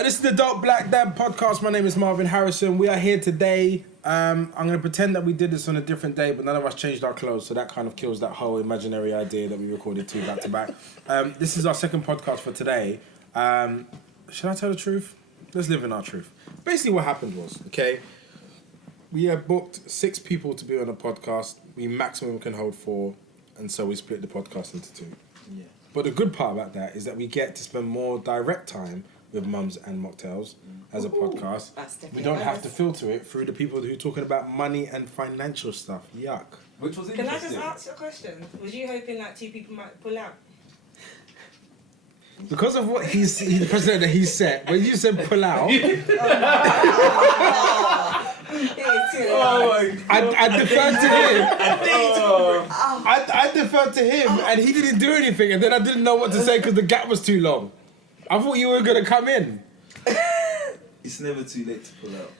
This is the Dope Black Dad podcast. My name is Marvin Harrison. We are here today. I'm going to pretend that we did this on a different day, but none of us changed our clothes, so that kind of kills that whole imaginary idea that we recorded two back to back. This is our second podcast for today. Should I tell the truth? Let's live in our truth. Basically what happened was, okay, we had booked 6 people to be on a podcast. We maximum can hold 4, and so we split the podcast into 2. Yeah. But the good part about that is that we get to spend more direct time with Mums and Mocktails as a podcast. We don't have to filter it through the people who are talking about money and financial stuff. Yuck. Which was Can interesting. I just ask a question? Was you hoping like 2 people might pull out? Because of what the president that he said, when you said pull out, I deferred to him. I deferred to him, and he didn't do anything, and then I didn't know what to say because the gap was too long. I thought you were going to come in. It's never too late to pull out.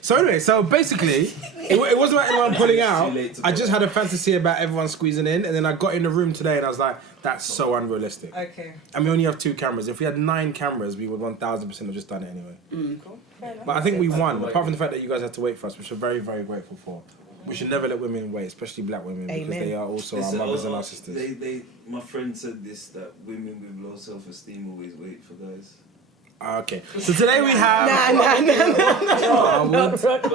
So anyway, so basically, it wasn't about anyone pulling out. I just had a fantasy about everyone squeezing in, and then I got in the room today and I was like, that's so unrealistic. Okay. And we only have 2 cameras. If we had 9 cameras, we would 1000% have just done it anyway. Cool. But I think we won, apart from the fact that you guys had to wait for us, which we're very, very grateful for. We should never let women wait, especially black women, because they are also our mothers and our sisters. My friend said this, that women with low self-esteem always wait for guys. Okay, so today we have Darwood.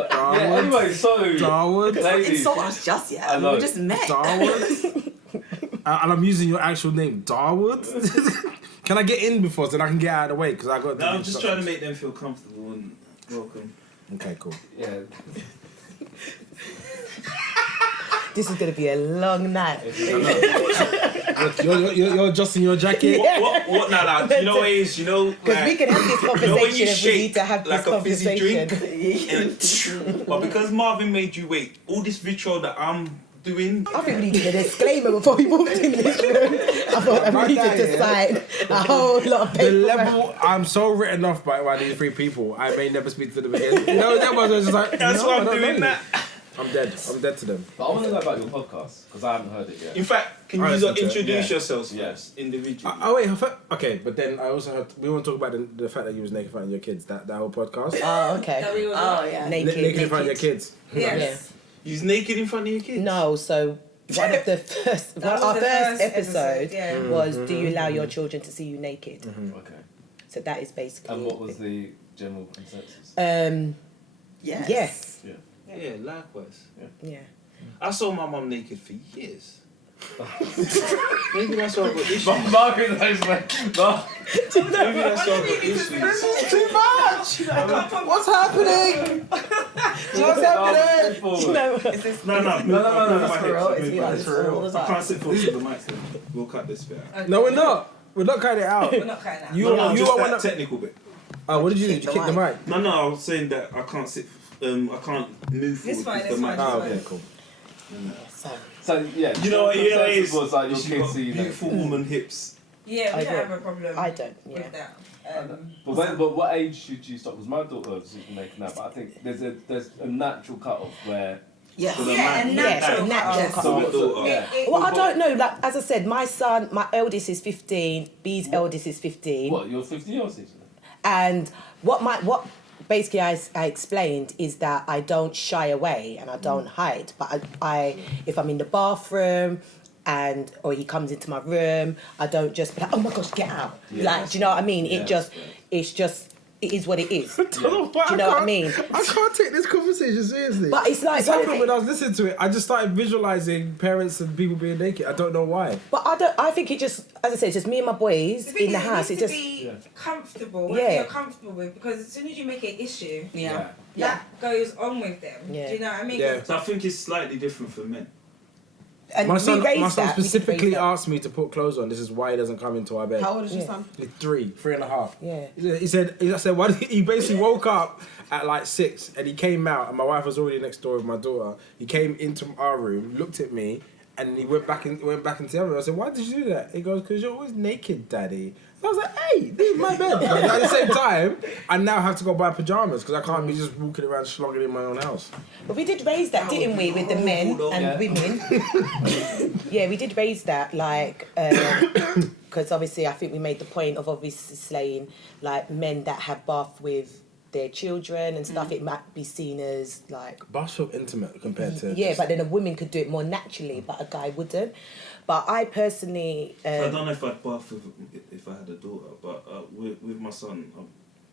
Yeah, anyway, so Darwood. Don't insult us just yet. We just met. Darwood. And I'm using your actual name, Darwood. Can I get in before so that I can get out of the way? Because I got. No, I'm just trying to make them feel comfortable and welcome. Okay, cool. yeah. This is going to be a long night. You're adjusting your jacket. What now? You know what it is? You know, Because we can have this conversation if we need to have like this a fizzy conversation. drink. But because Marvin made you wait, all this ritual that I'm doing. I think we needed a disclaimer before we walked in this room. I thought we needed to sign a whole lot of paper. The level, I'm so written off by these 3 people, I may never speak to them again. No, that was just like, That's why I'm doing that. I'm dead to them. But I want to know about your podcast, because I haven't heard it yet. In fact, can you introduce yourselves Yeah. first, individually? Oh wait, okay, but then I also heard, we want to talk about the fact that you was naked in front of your kids, that whole podcast. Oh, okay. That we were Yeah. Naked in front of your kids. Yes. You're naked in front of your kids? No, so one of the first, our first episode was, do you allow your children to see you naked? Okay. So that is basically. And what was the general consensus? Yes. Yeah, likewise. Yeah. I saw my mum naked for years. Maybe that's why I got issues. Marvin knows, mate. No. Maybe that's why I got issues. Too much! What's happening? What's happening? No. It's for real. I can't sit close to the mic. Then. We'll cut this bit out. No, we're not. We're not cutting it out. We're not cutting out. You are just one that of. technical bit. Oh, what did you do? Did you kick the mic? No, I was saying that I can't sit. I can't move forward It's fine, with it's the mic. fine. Oh, okay, cool. So, yeah. You know what it is? Was like your She's kids got see you beautiful woman hips. Yeah, we I don't don't. have a problem I don't, yeah. with that. But what age should you stop? Because my daughter is naked now, but I think there's a natural cut-off where... Yes. For the Yeah, man. a natural natural cut-off. So with daughter. Yeah. Well, I don't know. Like as I said, my eldest is 15. B's eldest is 15. What, you're 15 or 16? And what basically I explained is that I don't shy away and I don't hide. But I if I'm in the bathroom or he comes into my room, I don't just be like, oh my gosh, get out. Yeah. Like, do you know what I mean? Yeah. It is what it is. Do you know what I mean? I can't take this conversation seriously. But it's like It's happened when I was listening to it. I just started visualizing parents and people being naked. I don't know why. But I think it just, as I said, it's just me and my boys in the house. It It needs just to be comfortable. Yeah. What you're comfortable with, because as soon as you make an issue, that goes on with them. Yeah. Do you know what I mean? Yeah. So I think it's slightly different for men. and My son we raised that. we specifically raised that. asked me to put clothes on. This is why he doesn't come into our bed. How old is your son? He's 3.5. Yeah. He said, why did he basically woke up at like 6 and he came out and my wife was already next door with my daughter. He came into our room, looked at me, and he went back into the other room. I said, why did you do that? He goes, because you're always naked, Daddy. I was like, hey, this is my bed. But at the same time, I now have to go buy pajamas because I can't be just walking around slogging in my own house. But we did raise that, didn't we, with the men and women? Yeah, we did raise that, like, because obviously I think we made the point of obviously saying like men that have bath with their children and stuff, it might be seen as like Baths feel intimate compared to. yeah, but then a woman could do it more naturally, but a guy wouldn't. But I personally, I don't know if I'd bath if I had a daughter, but with my son,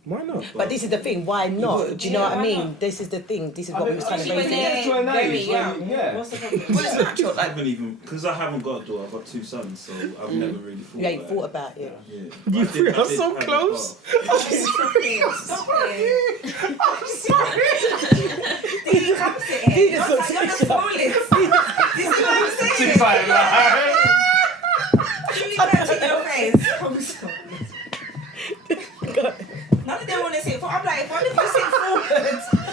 Why not? but this is the thing. Why not? Do you know Yeah, what I why mean? not? This is the thing. This is what we were trying to Especially when raise. they're to an very age young. when- yeah. What's the problem? well, it's natural. I haven't even because I haven't got a daughter. I've got 2 sons, so I've never really thought. You ain't about thought it. about it. Yeah. You I three did- I are did so have a close. bath. Stop it. Dee, come sit here. You're the smallest. This is what I'm saying. She's like, You need that in your face. Come stop. None of them want to sit forward. I'm like, what if you sit forward?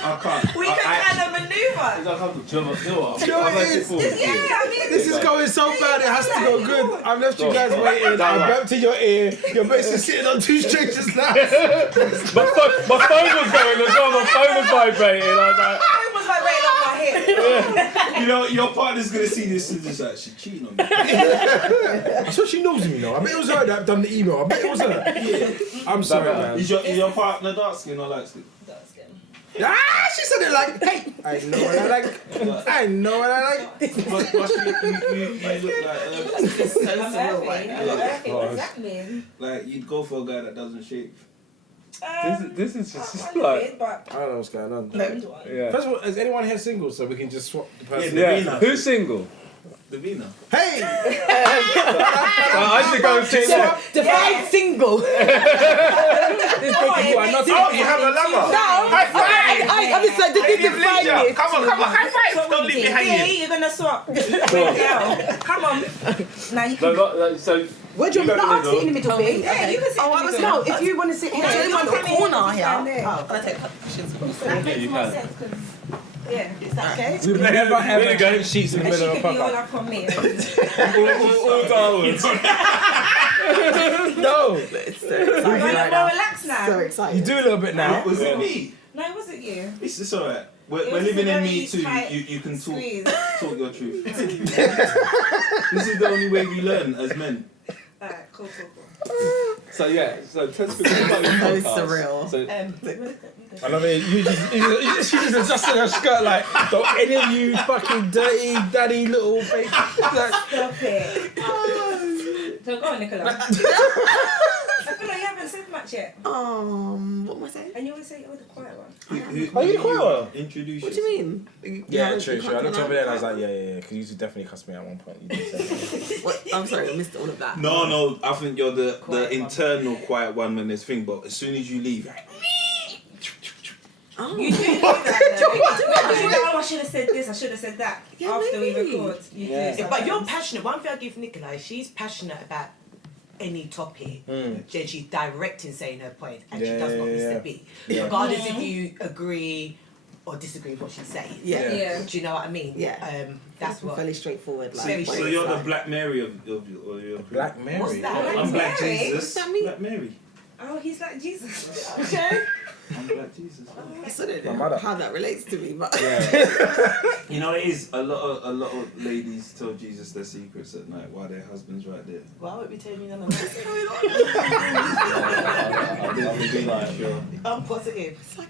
I can't. We can kind of It's maneuver. uncomfortable. Do you know what? Do you know what it is? Yeah, I mean, This is going so bad, it has to go good. I've left you guys waiting. I burped in your ear. You're basically sitting on 2 strangers' laps. My phone was going as well. My phone was vibrating. I was like, I was like waiting on my hip. You know, your partner's gonna see this and just like, she cheating on me. I swear she knows me, though. I bet it was her that done the email. I bet it was her. Yeah. I'm sorry, man. Is your partner dark skin or light skin? Ah, she said it like, hey, I know what I like. I know what I like. But you look like So surreal right now. What does that mean? like you'd go for a guy that doesn't shave. this is just I like, but I don't know what's going on. yeah. First of all, is anyone here single so we can just swap the person? Yeah. Yeah. Who's single? Davina. Hey! I should go and see that. Define single. You are not Oh, you have a lover. No, High five. I was like, did you define it? Come on, high five. Don't leave me hanging. You're gonna swap. Yeah. Come on. Now you No, can. not, so. Where do you want me? No, I'm sitting in the middle, babe. Yeah, you can sit. Oh, I was no. If you want to sit here, No, you I'm come in the in, corner you stand here. there. Oh, I take questions. That makes you more can. sense. Yeah. Is that okay? We've never ever go. changed sheets in the And she middle of a could be all podcast. up on me. All Darwin. No! You're more relaxed now. So excited. You do a little bit now. Was it me? No, it wasn't you. It's alright. We're It was living a in very Me Too. tight You can squeeze. talk your truth. This is the only way we learn as men. Alright, cool. So yeah, so tell us about your So podcast. surreal. So, I love it. You just, she just adjusted her skirt like, don't any of you fucking dirty, daddy little face. Like, Stop it. So go on, Nicola. I feel like you haven't said much yet. What am I saying? And you always say you're the quiet one. Who Are you the quiet one? Introduce What do you mean? yeah, true. I looked over there and I was like, yeah, because you two definitely cussed me at one point. You did say that. What? I'm sorry, I missed all of that. No, I think you're the Quiet one. internal quiet one when there's thing, but as soon as you leave, Oh. You do that though. You know, oh, I should have said this, I should have said that. Yeah, after we maybe. record. You Yeah. do Yeah, but you're sometimes. passionate. One thing I give Nicola is she's passionate about any topic. Then she's direct in saying her point, and she Yeah, does not miss yeah. a beat, Yeah. regardless if you agree or disagree with what she's saying. Yeah. Yeah. Do you know what I mean? Yeah. That's what. fairly straightforward. Like, Very so straight. you're the Black Mary of your Black Mary. What's that? I'm Black Mary? Jesus. What's that mean? Black Mary. Oh, he's like Jesus. Okay. I'm Black Jesus. I still don't My know mother. how that relates to me, but You know, it is a lot of ladies tell Jesus their secrets at night while their husband's right there. Well, I won't be telling you none of that. I'll be like, sure. I'm positive. it's like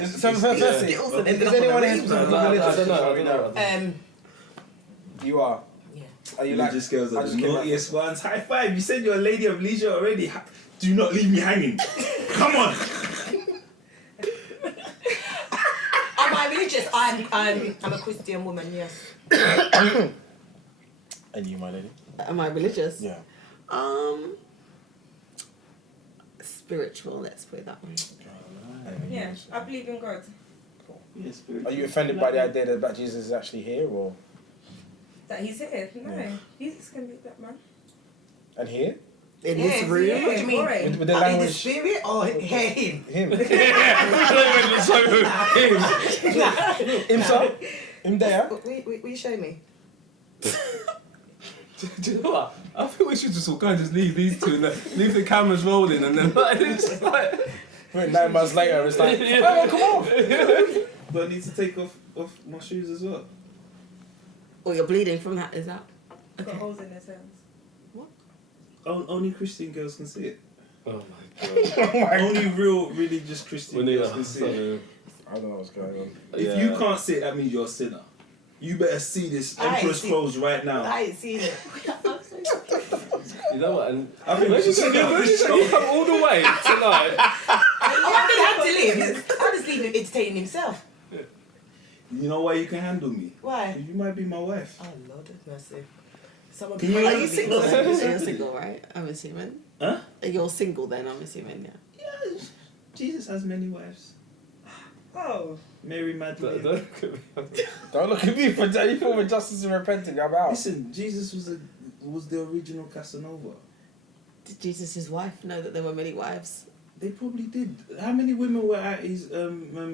I So first, Skittles is and ended up anyone on a here rainbow. religious? You are. Yeah. Are you like? Religious girls I are just the came naughtiest ones. High five! You said you're a lady of leisure already. Do not leave me hanging. Come on. Am I religious? I'm a Christian woman. Yes. And you, my lady? Am I religious? Yeah. Spiritual, let's put it that way. Yeah, I believe in God. Yeah, Are you offended by the idea that Black Jesus is actually here, or That he's here. No, Yeah. Jesus can be that man. and here? In Yeah, this room? yeah, What do you mean? boring. With the In the language, spirit or hear him? him, him. himself, him there. Will you show me? Do you know what? I think we should just all go and just leave these two and leave the cameras rolling and then it's just like... 9 months later, it's like, Yeah. oh, come on. Do I need to take off my shoes as well? Or you're bleeding from that, is that? Got holes in his hands. Only Christian girls can see it. Oh my god. Only real religious Christian We need girls a can see it. I don't know what's going on. If you can't see it, that means you're a sinner. You better see this I ain't Emperor's seen- Clothes right now. I ain't seen it. You know what? And I think we should check out this you show. come all the way tonight. I'm gonna have to leave. I'll just leave him entertaining himself. You know why you can handle me? Why? You might be my wife. Oh Lord, have mercy. Someone Can you- Are pray you for me. single then? You're single, right? I'm assuming. Huh? You're single then, I'm assuming, yeah. Yeah, Jesus has many wives. Oh. Mary Don't Magdalene. look at me. Don't look at me for any form of justice and repenting. I'm out. Listen, Jesus was the original Casanova. Did Jesus' wife know that there were many wives? They probably did. How many women were at his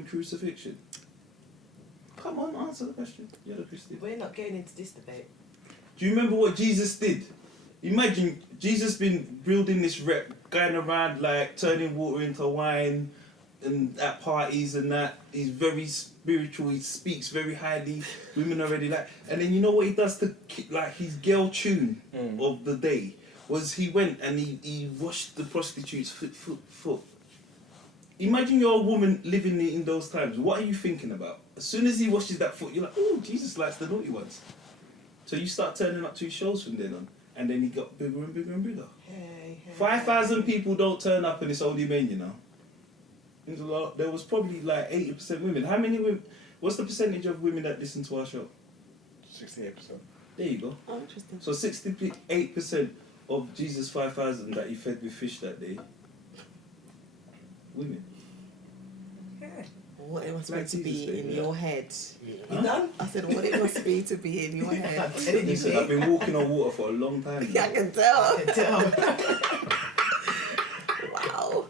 crucifixion? Come on, answer the question. You're the Christian. We're not getting into this debate. Do you remember what Jesus did? Imagine Jesus been building this rep, going around like turning water into wine, and at parties and that. He's very spiritual. He speaks very highly. Women already like. And then you know what he does to keep like his girl tune of the day was he went and he washed the prostitutes foot. Imagine you're a woman living in those times. What are you thinking about? As soon as he washes that foot, you're like, oh, Jesus likes the naughty ones. So you start turning up to his shows from then on. And then he got bigger and bigger and bigger. Hey, hey. 5,000 people don't turn up and it's only men, you know. There's a lot. There was probably like 80% women. How many women? What's the percentage of women that listen to our show? 68%. There you go. Oh, interesting. So 68% of Jesus 5,000 that he fed with fish that day, women. What it must Like be to be Jesus did, in yeah. your head. You done? I said, what it must be to be in your head. Listen, I've been walking on water for a long time. Yeah, I now. can tell. Tell. Wow.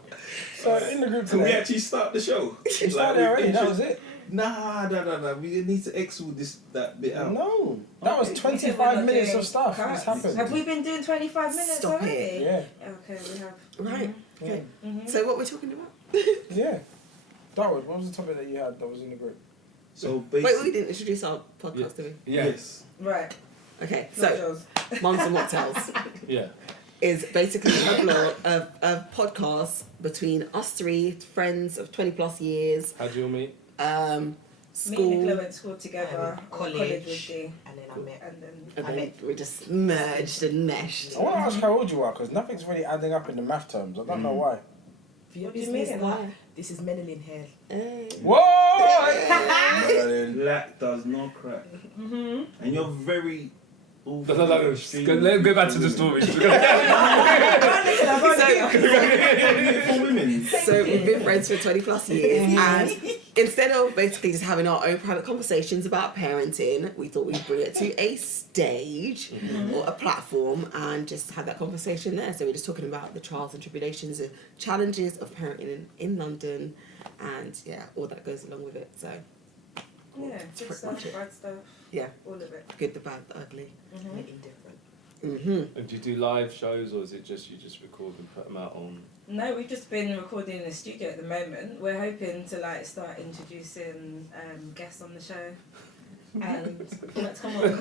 So in the group Can we today, actually start the show? we started already. That was it. Nah. We need to exude that bit out. No, that was Okay. 25 minutes of stuff. What's Have happened? we been doing 25 minutes Stop already? it. Yeah, Okay, we have. Right. Okay. Mhm. So what we're talking about? yeah. Darwood, what was the topic that you had that was in the group? So Wait, basically, we didn't introduce our podcast, did we? yes. Right. Okay, Not so yours. Mums and Mocktails Yeah. is basically a podcast between us three friends of 20 plus years, How do you all meet? Me and school, Nicola went to school together. College. with you. And then I met. And then. and I then met- we just merged and meshed. I want to ask how old you are because nothing's really adding up in the math terms. I don't know why. For your What do you business, mean? like, this is Menelin here. Hey. Whoa! Black does not crack. Mhm. And you're very. No, let's go back to the story. For women. So we've been friends for 20 plus years, and instead of basically just having our own private conversations about parenting, we thought we'd bring it to a stage or a platform and just have that conversation there. So we're just talking about the trials and tribulations and challenges of parenting in London, and yeah, all that goes along with it. So Yeah, That's good pretty stuff, much it. bad stuff, yeah, all of it. good, the bad, the ugly. Mhm. And indifferent. And do you do live shows or is it just you just record and put them out on? No, we've just been recording in the studio at the moment. We're hoping to like start introducing guests on the show. And let's come on.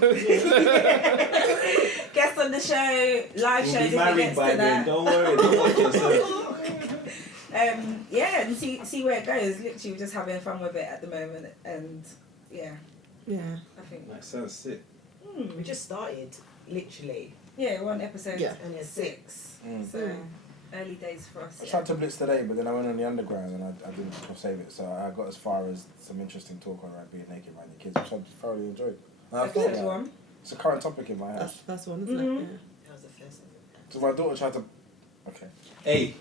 Guests on the show, live We'll shows be if it married gets by to then. that. Don't worry. Don't watch yourself. Yeah, and see where it goes. Literally, we're just having fun with it at the moment, and yeah, Yeah. I think. That sounds sick. We just started, literally. Yeah, we're on episode Yeah. 6, so early days for us. I tried to blitz today, but then I went on the underground and I didn't save it. So I got as far as some interesting talk on like being naked around your kids, which I thoroughly enjoyed. And I thought Episode about it. 1. It's a current topic in my That's house. the first one, isn't Mhm. it? That was the first one. So my daughter tried to. Okay. Hey.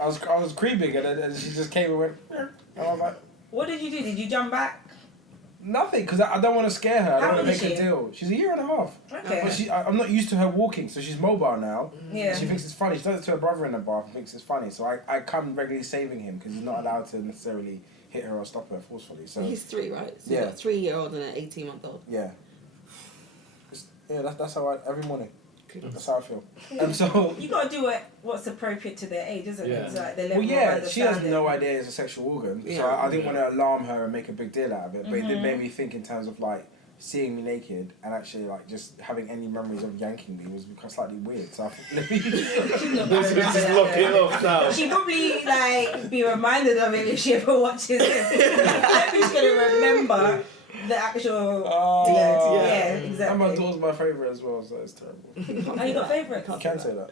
I was creeping and she just came and went. And I was like, What did you do? Did you jump back? nothing, because I don't want to scare her. I How don't want old to is make a she? deal. She's a year and a half. Okay. But I'm not used to her walking, so she's mobile now. Yeah. She thinks it's funny. She does it to her brother in the bath and thinks it's funny. So I come regularly saving him because he's not allowed to necessarily hit her or stop her forcefully. So He's 3, right? So Yeah. you've got a 3-year-old and an 18-month-old. yeah. That's how every morning. That's how I feel. And so, You gotta do what's appropriate to their age, isn't Yeah. it? So, like, their well, level of yeah, she has understanding. no idea it's a sexual organ. So Yeah. I didn't want to alarm her and make a big deal out of it. But it did Mhm. make me think in terms of like, seeing me naked and actually like just having any memories of yanking me was slightly weird. So I thought, She's not Let's gonna just remember lock that, it though. off now. She probably like be reminded of it if she ever watches it. Maybe she's gonna remember the actual. oh, yeah, And my exactly. daughter's my favourite as well, so it's terrible. Oh, you got favourites? You can say that.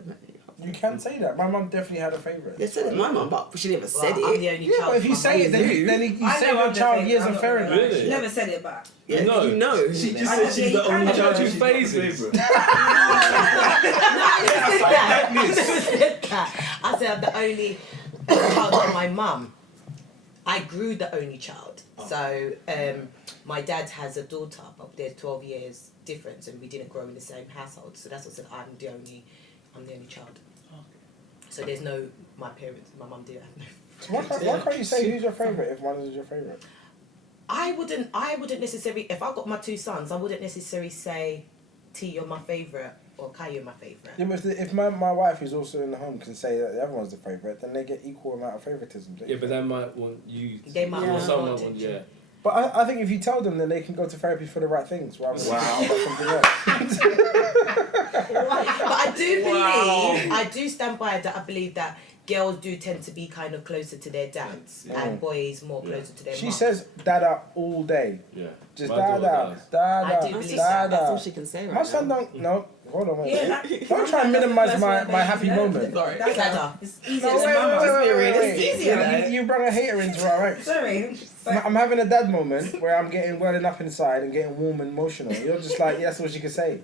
You can say that. My mum definitely had a favourite. They said it's my mum, but she never said Well, I'm the it. only Yeah, child. but if you my say it, mum. then you I save know your I'm the child favourite, years I'm of not gonna fairy. lie. Really? She never said it, but. Yeah, No. you know. She just I said know, she's you the only kind of child. know. She's not my Phases. favourite. I said I'm the only child of my mum. I grew the only child. So my dad has a daughter, but there's 12 years difference, and we didn't grow in the same household. So that's what I said. I'm the only child. So there's no my parents. My mum didn't have no. Why can't you say who's your favourite if one is your favourite? I wouldn't necessarily, if I got my two sons, I wouldn't necessarily say T, you're my favourite, or Kai, you're my favourite. Yeah, but if my wife who's also in the home can say that everyone's the favourite, then they get equal amount of favouritism. Yeah, but they might want you. They might or want someone to. want, yeah. But I think if you tell them, then they can go to therapy for the right things rather than Wow. something else. But I do believe, I do stand by that. I believe that girls do tend to be kind of closer to their dads, Yeah. and boys more closer to their She mums. says dada all day. Yeah. Just My daughter dada, does. I do dada, believe That's all dada. she can say right My son now. don't. No, hold on, wait. Yeah, that, Don't try and minimise my happy moment. Sorry. That's Dada. it's easier No, than wait, mama. wait, wait, wait, It's wait. easier, though. You brought a hater into it, alright? Sorry. I'm having a dad moment where I'm getting welling up inside and getting warm and emotional. You're just like, yeah, that's what you can say.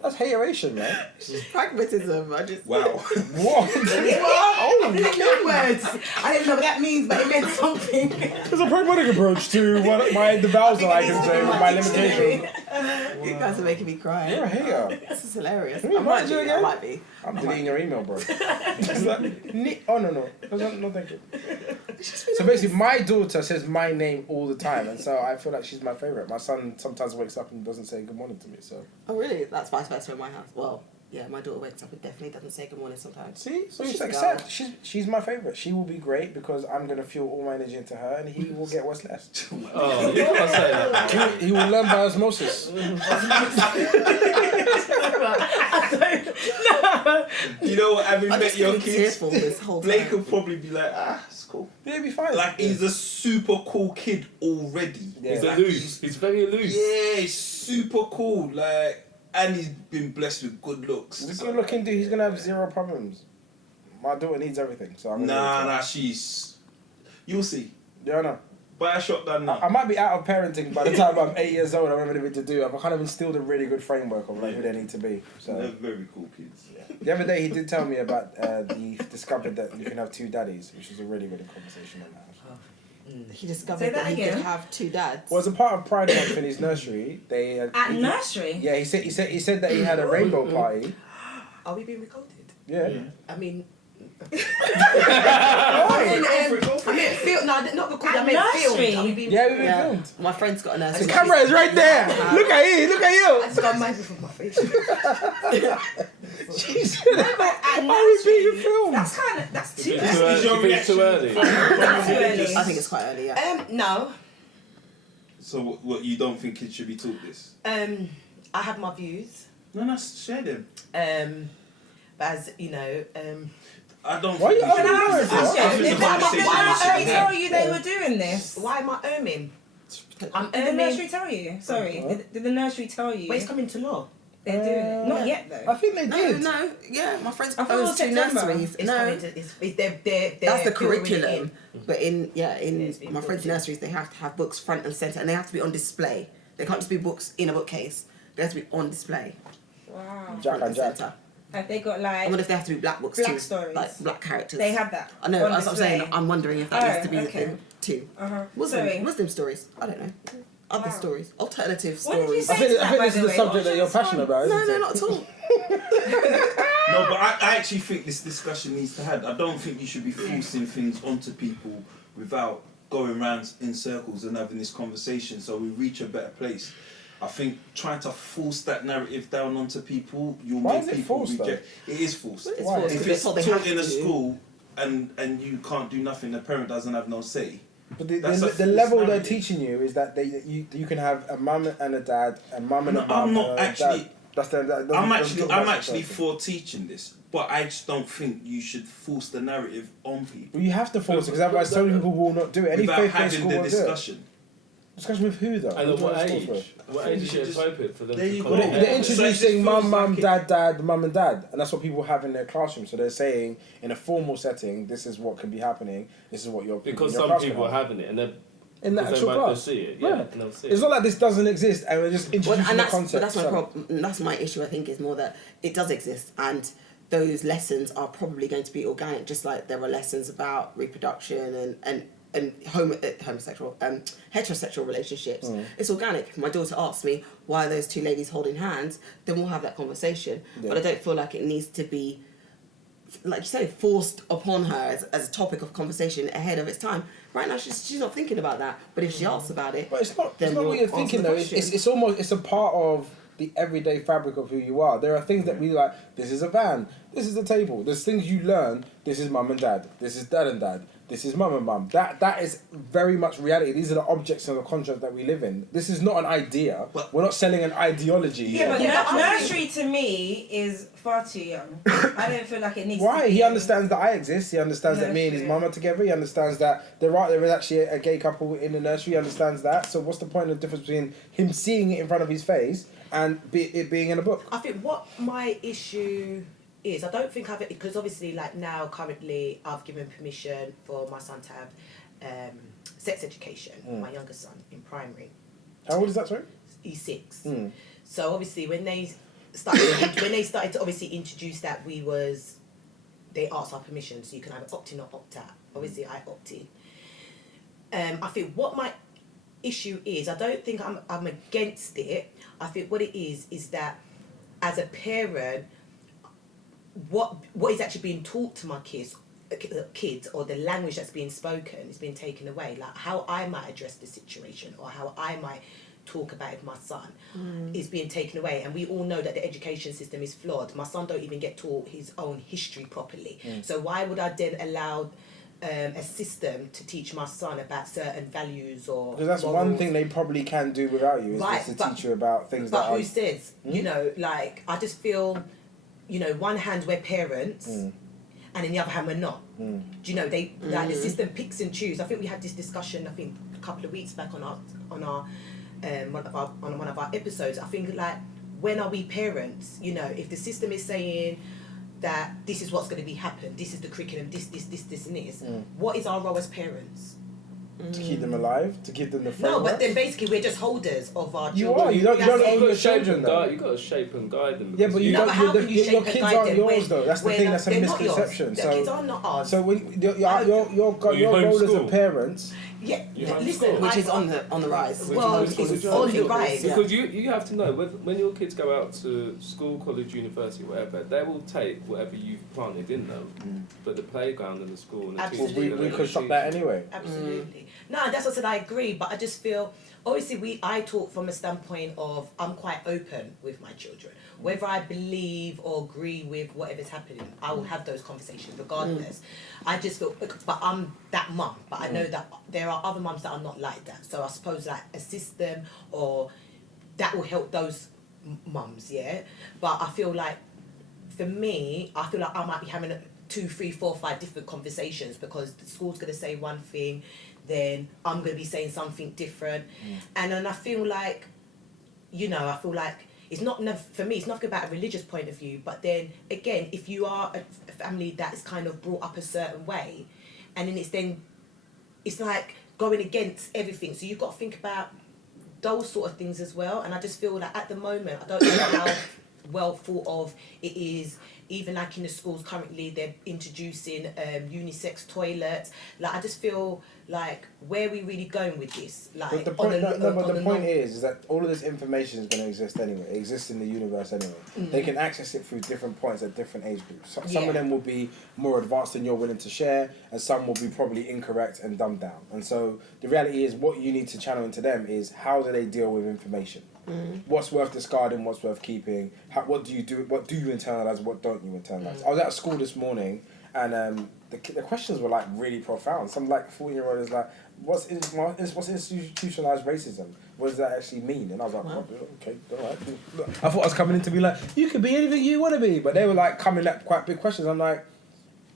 That's hateration, man. Pragmatism. I just. Wow. What? Oh, good words. I didn't know what that means, but it meant something. There's a pragmatic approach to the vowels that I can say with my limitations. You guys are making me cry. You're a hater. This is hilarious. Can you I might imagine be. I again? might be. I'm deleting your email, bro. It's like, oh, no, thank you. So basically, my daughter says my name all the time, and so I feel like she's my favourite. My son sometimes wakes up and doesn't say good morning to me, so... Oh really? That's vice versa in my house. Well, yeah, my daughter wakes up and definitely doesn't say good morning sometimes. See? So She's just a accept. She's my favourite. She will be great because I'm going to fuel all my energy into her, and he will get what's left. Oh, you can't say that. He will learn by osmosis. You know what? Having I'm met just your feeling kids, tearful this whole time. Blake could probably be like, it's cool. Yeah, it'll be fine. Like he's a super cool kid already. Yeah. He's Like, aloof. He's very aloof. Yeah, he's super cool. Like, and he's been blessed with good looks. He's a good looking dude. He's going to have zero problems. My daughter needs everything, so I'm gonna Nah, she's. You'll see. Yeah, I know. Buy a shotgun now. I might be out of parenting by the time I'm 8 years old. I don't have anything to do. I've kind of instilled a really good framework of like who they need to be. They're So very cool kids. the other day he did tell me about he discovered that you can have two daddies, which was a really good conversation on that. He discovered Say that that he again. could have two dads. Well, as a part of Pride Month in his nursery, they At nursery? Yeah, he said that he had a rainbow party. Are we being recorded? Yeah. I mean, Why? I meant film. No, not recorded. I At meant nursery? filmed. Are we being Yeah, we've been Yeah. filmed. My friend's got a nursery. The camera is right there. Look at you. Look I at just got a microphone from my face. you. Jesus. No, but at Are we being nursery, filmed? that's too Is early. it too early? That's too early. I think it's quite early, yeah. No. So what? You don't think kids should be taught this? I have my views. No, share them. But as you know, I don't. Why think you we Can I should ask be- a Why question? This Did is the a conversation we nursery should tell have. you they were doing this? why am I erming? I'm Did the erming. nursery tell you? Sorry, did the nursery tell you But it's coming to law. they're doing it? Not yet I though. think they No, did. no, yeah. My friend's I thought it was proposed two September. nurseries. It's No, coming to. It's they're that's the filtering it curriculum. in. But in it's been my friend's put in. nurseries, they have to have books front and center, and they have to be on display. They can't just be books in a bookcase. They have to be on display, Wow. Jack front and and Jack. center. Have they got I like wonder if they have to be black books black too, stories? like black characters. They have that. I know. on That's what I'm saying. display? I'm wondering if that Oh, needs to be okay. the thing too. Sorry. Muslim stories. I don't know. Other Wow. stories, alternative What did you stories. say? I think that, by this is the the way? subject What that was you're your passionate about, isn't No, it? no, not at all. No, but I actually think this discussion needs to happen. I don't think you should be forcing things onto people without going round in circles and having this conversation so we reach a better place. I think trying to force that narrative down onto people, you'll Why make is it people forced, though? reject. It is forced. It's Why? forced If because it's that's what they taught have in a to do. school and you can't do nothing, the parent doesn't have no say, But the That's a level false they're narrative. teaching you is that you can have a mum and a dad, a mum and No, a mum. I'm not and a actually- dad. That's the, I'm actually for teaching this, but I just don't think you should force the narrative on people Well, you have to force it because otherwise so many people will not do it. Any without faith-based having school the won't do it. discussion. Discussion with who though? And Who at do what you want to age? discuss with? What age is You it just- appropriate for them there to you come go. Well, on? they're So it just introducing feels mum, like dad, mum and dad, and that's what people have in their classroom. So they're saying in a formal setting, this is what can be happening. This is what your Because your some class people can are have. having it, and they're in the because actual they'll class. see it. Yeah. Yeah, and they'll see it. It's not like this doesn't exist, and we're just Well, introducing and the that's, concept. but that's my so- problem. That's my issue. I think is more that it does exist, and those lessons are probably going to be organic, just like there are lessons about reproduction and homosexual, heterosexual relationships. It's organic. If my daughter asks me why are those two ladies holding hands, then we'll have that conversation. Yeah. But I don't feel like it needs to be, like you say, forced upon her as a topic of conversation ahead of its time. Right now, she's not thinking about that. But if she asks about it, But it's not. then It's not we'll what you're answer thinking the though. question. It's almost. It's a part of the everyday fabric of who you are. There are things that we like. This is a van. This is a table. There's things you learn. This is mum and dad. This is dad and dad. This is mum and mum. That is very much reality. These are the objects and the construct that we live in. This is not an idea. But- We're not selling an ideology. Yeah, but Yeah, but I nursery to me is far too young. I don't feel like it needs to Why? be He understands that I exist. He understands that me and his Nursery. mum are together. He understands that there is actually a gay couple in the nursery. He understands that. So what's the point of the difference between him seeing it in front of his face and it being in a book? I think what my issue is, I don't think I've, because obviously like now currently I've given permission for my son to have sex education, my youngest son in primary. How old is that, sorry? He's 6. Mm. So obviously when they started to obviously introduce that they asked our permission, so you can either opt in or opt out. Obviously I opted. I think what my issue is, I don't think I'm against it. I think what it is that as a parent, what is actually being taught to my kids or the language that's being spoken is being taken away. Like how I might address the situation or how I might talk about it with my son is being taken away, and we all know that the education system is flawed. My son don't even get taught his own history properly, so why would I then allow a system to teach my son about certain values or Because that's one morals? thing they probably can do without you is Right, to but- teach you about things But that are. who says? You know, like I just feel, you know, one hand we're parents, and in the other hand we're not. Do you know they like the system picks and chooses? I think we had this discussion. I think a couple of weeks back on our one of our episodes. I think like when are we parents? You know, if the system is saying that this is what's going to be happen, this is the curriculum, this and this. What is our role as parents? To keep them alive, to give them the No, framework. but then basically we're just holders of our You children. are. You don't That's own it. your children though. You got to shape and guide them. Yeah, but you No, don't. but how can you your shape and kids guide aren't them yours when- though. That's the when thing. That's a they're not yours? misconception. Their kids are not ours. So when your you role as a homeschool? parent. Yeah, You listen, homeschool? which I- is on the rise. Well, Which it's is on the on rise. yeah. Because you have to know when your kids go out to school, college, university, whatever, they will take whatever you've planted in them. But the playground and the school and the Absolutely. teachers, We construct that anyway. Absolutely. No, that's what I said. I agree, but I just feel obviously I talk from a standpoint of I'm quite open with my children. Whether I believe or agree with whatever's happening, I will have those conversations regardless. I just feel, but I'm that mum. But I know that there are other mums that are not like that. So I suppose like a system or that will help those mums, yeah. But I feel like for me, I feel like I might be having 2, 3, 4, 5 different conversations because the school's going to say one thing, then I'm going to be saying something different. And then I feel like, you know, it's not enough, for me, it's not about a religious point of view, but then again, if you are a family that is kind of brought up a certain way, and then it's like going against everything. So you've got to think about those sort of things as well. And I just feel like at the moment, I don't know how well thought of it is. Even like in the schools currently, they're introducing unisex toilets. Like I just feel like where are we really going with this? Like But the point, the point is that all of this information is going to exist anyway. It exists in the universe anyway. They can access it through different points at different age groups. Some of them will be more advanced than you're willing to share, and some will be probably incorrect and dumbed down. And so the reality is, what you need to channel into them is how do they deal with information. What's worth discarding? What's worth keeping? What do you internalize? What don't you internalize? I was at a school this morning, and the questions were like really profound. Some like 14-year-old is like, what's institutionalized racism? What does that actually mean? And I was like, oh, okay, all right. I thought I was coming in to be like, you could be anything you want to be, but they were like coming at quite big questions. I'm like,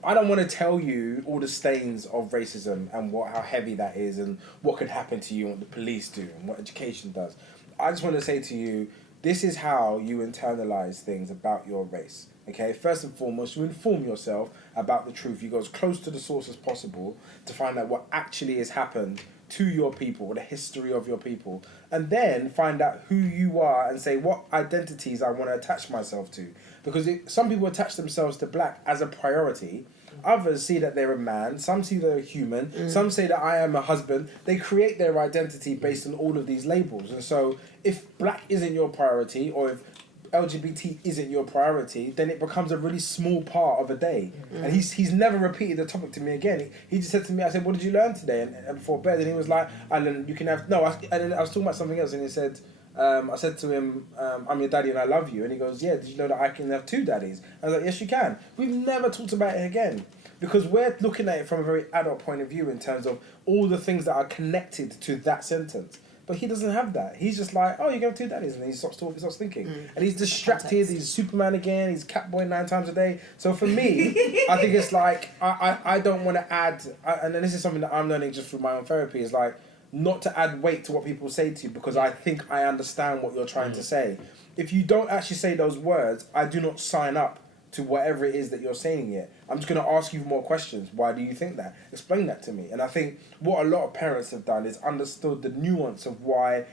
I don't want to tell you all the stains of racism and how heavy that is and what could happen to you and what the police do and what education does. I just want to say to you, this is how you internalize things about your race. Okay, first and foremost, you inform yourself about the truth. You go as close to the source as possible to find out what actually has happened to your people, the history of your people, and then find out who you are and say what identities I want to attach myself to. Because some people attach themselves to black as a priority. Others see that they're a man, some see they're a human, some say that I am a husband. They create their identity based on all of these labels. And so if black isn't your priority, or if LGBT isn't your priority, then it becomes a really small part of a day. And he's never repeated the topic to me again. He just said to me, I said, what did you learn today? And before bed, and he was like, I learned you can have, no, and then I was talking about something else, and he said, I said to him, I'm your daddy and I love you. And he goes, yeah, did you know that I can have two daddies? I was like, yes, you can. We've never talked about it again. Because we're looking at it from a very adult point of view in terms of all the things that are connected to that sentence. But he doesn't have that. He's just like, oh, you can have two daddies. And he stops talking, he stops thinking. And he's distracted, he's Superman again, he's Catboy 9 times a day. So for me, I think it's like, I don't want to add, and then this is something that I'm learning just through my own therapy, is like, not to add weight to what people say to you because I think I understand what you're trying to say. If you don't actually say those words, I do not sign up to whatever it is that you're saying yet. I'm just going to ask you more questions. Why do you think that? Explain that to me. And I think what a lot of parents have done is understood the nuance of what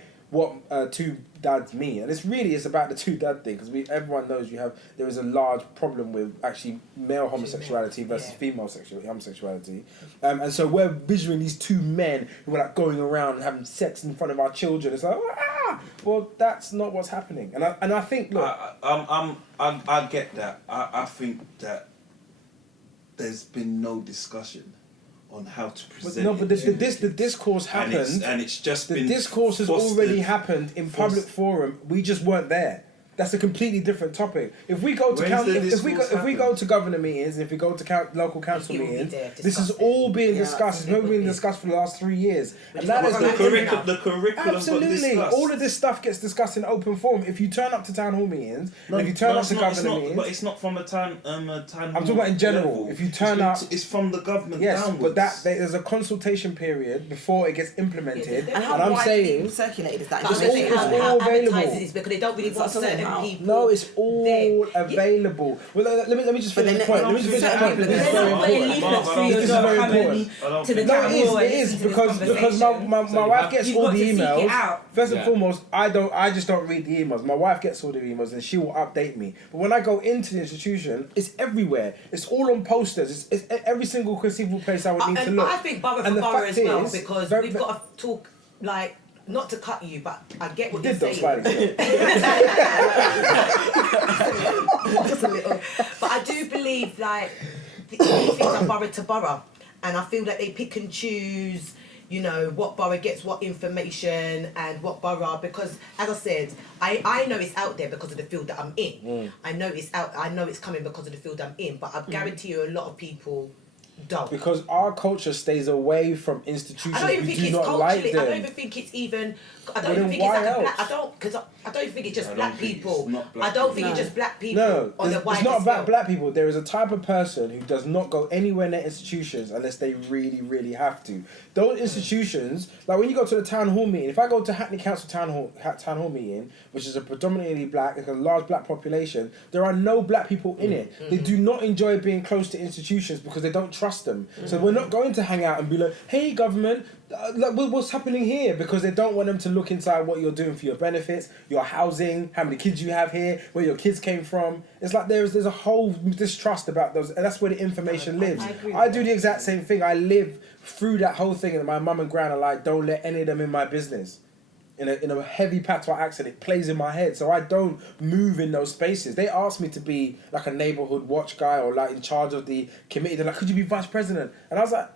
two dads mean. And it's really is about the two dad thing, because everyone knows there is a large problem with actually male homosexuality versus female homosexuality. And so we're visualizing these two men who are like going around and having sex in front of our children. It's like, well, that's not what's happening. And I think, look, I get that. I think that there's been no discussion on how to present. But the discourse happened, and it's just the been discourse has already happened in public forum. We just weren't there. That's a completely different topic. If we go to if we go to governor meetings, and if we go to local council meetings, this is all being discussed. It's never been discussed for the last 3 years. And that is the curriculum. Absolutely, all of this stuff gets discussed in open forum. If you turn up to town hall meetings, and if you turn up to governor meetings, but it's not from a town. I'm talking about in general. Level. If you turn up, it's from the government. Yes, downwards. but there's a consultation period before it gets implemented. And how I'm saying circulated is that? It's all available. Is because they don't really want certain people. No, it's all available. Well, let me just finish the point. Let me just finish the point. This is very important. This is very important. To the no, it is because my wife gets all the emails. First and foremost, I just don't read the emails. My wife gets all the emails and she will update me. But when I go into the institution, it's everywhere. It's all on posters. It's every single conceivable place I would need to look. I think borough for borough as well, because we've got to talk like. Not to cut you, but I get what you're saying. Just a little. But I do believe like these things are borough to borough, and I feel that they pick and choose. You know what borough gets what information and what borough, because as I said, I know it's out there because of the field that I'm in. I know it's out. I know it's coming because of the field I'm in. But I guarantee you, a lot of people don't. Because our culture stays away from institutions I don't even who think do it's not like culturally. them. I don't even think it's even. I don't Well, even then think it's like why a black. else? I don't think it's just black think it's people. not black I don't think people. it's just black people. No, on the it's wider not about scale. black people. There is a type of person who does not go anywhere near institutions unless they really, really have to. Those institutions, like when you go to the town hall meeting, if I go to Hackney Council town hall meeting, which is a predominantly black, like a large black population, there are no black people in it. They do not enjoy being close to institutions because they don't trust them. So we're not going to hang out and be like, hey government, what's happening here? Because they don't want them to look inside what you're doing for your benefits, your housing, how many kids you have here, where your kids came from. It's like there's a whole distrust about those, and that's where the information lives. I do the exact same thing. I live through that whole thing, and my mum and gran are like, don't let any of them in my business. In a heavy patois accent, it plays in my head, so I don't move in those spaces. They asked me to be like a neighbourhood watch guy or like in charge of the committee. They're like, could you be vice president? And I was like,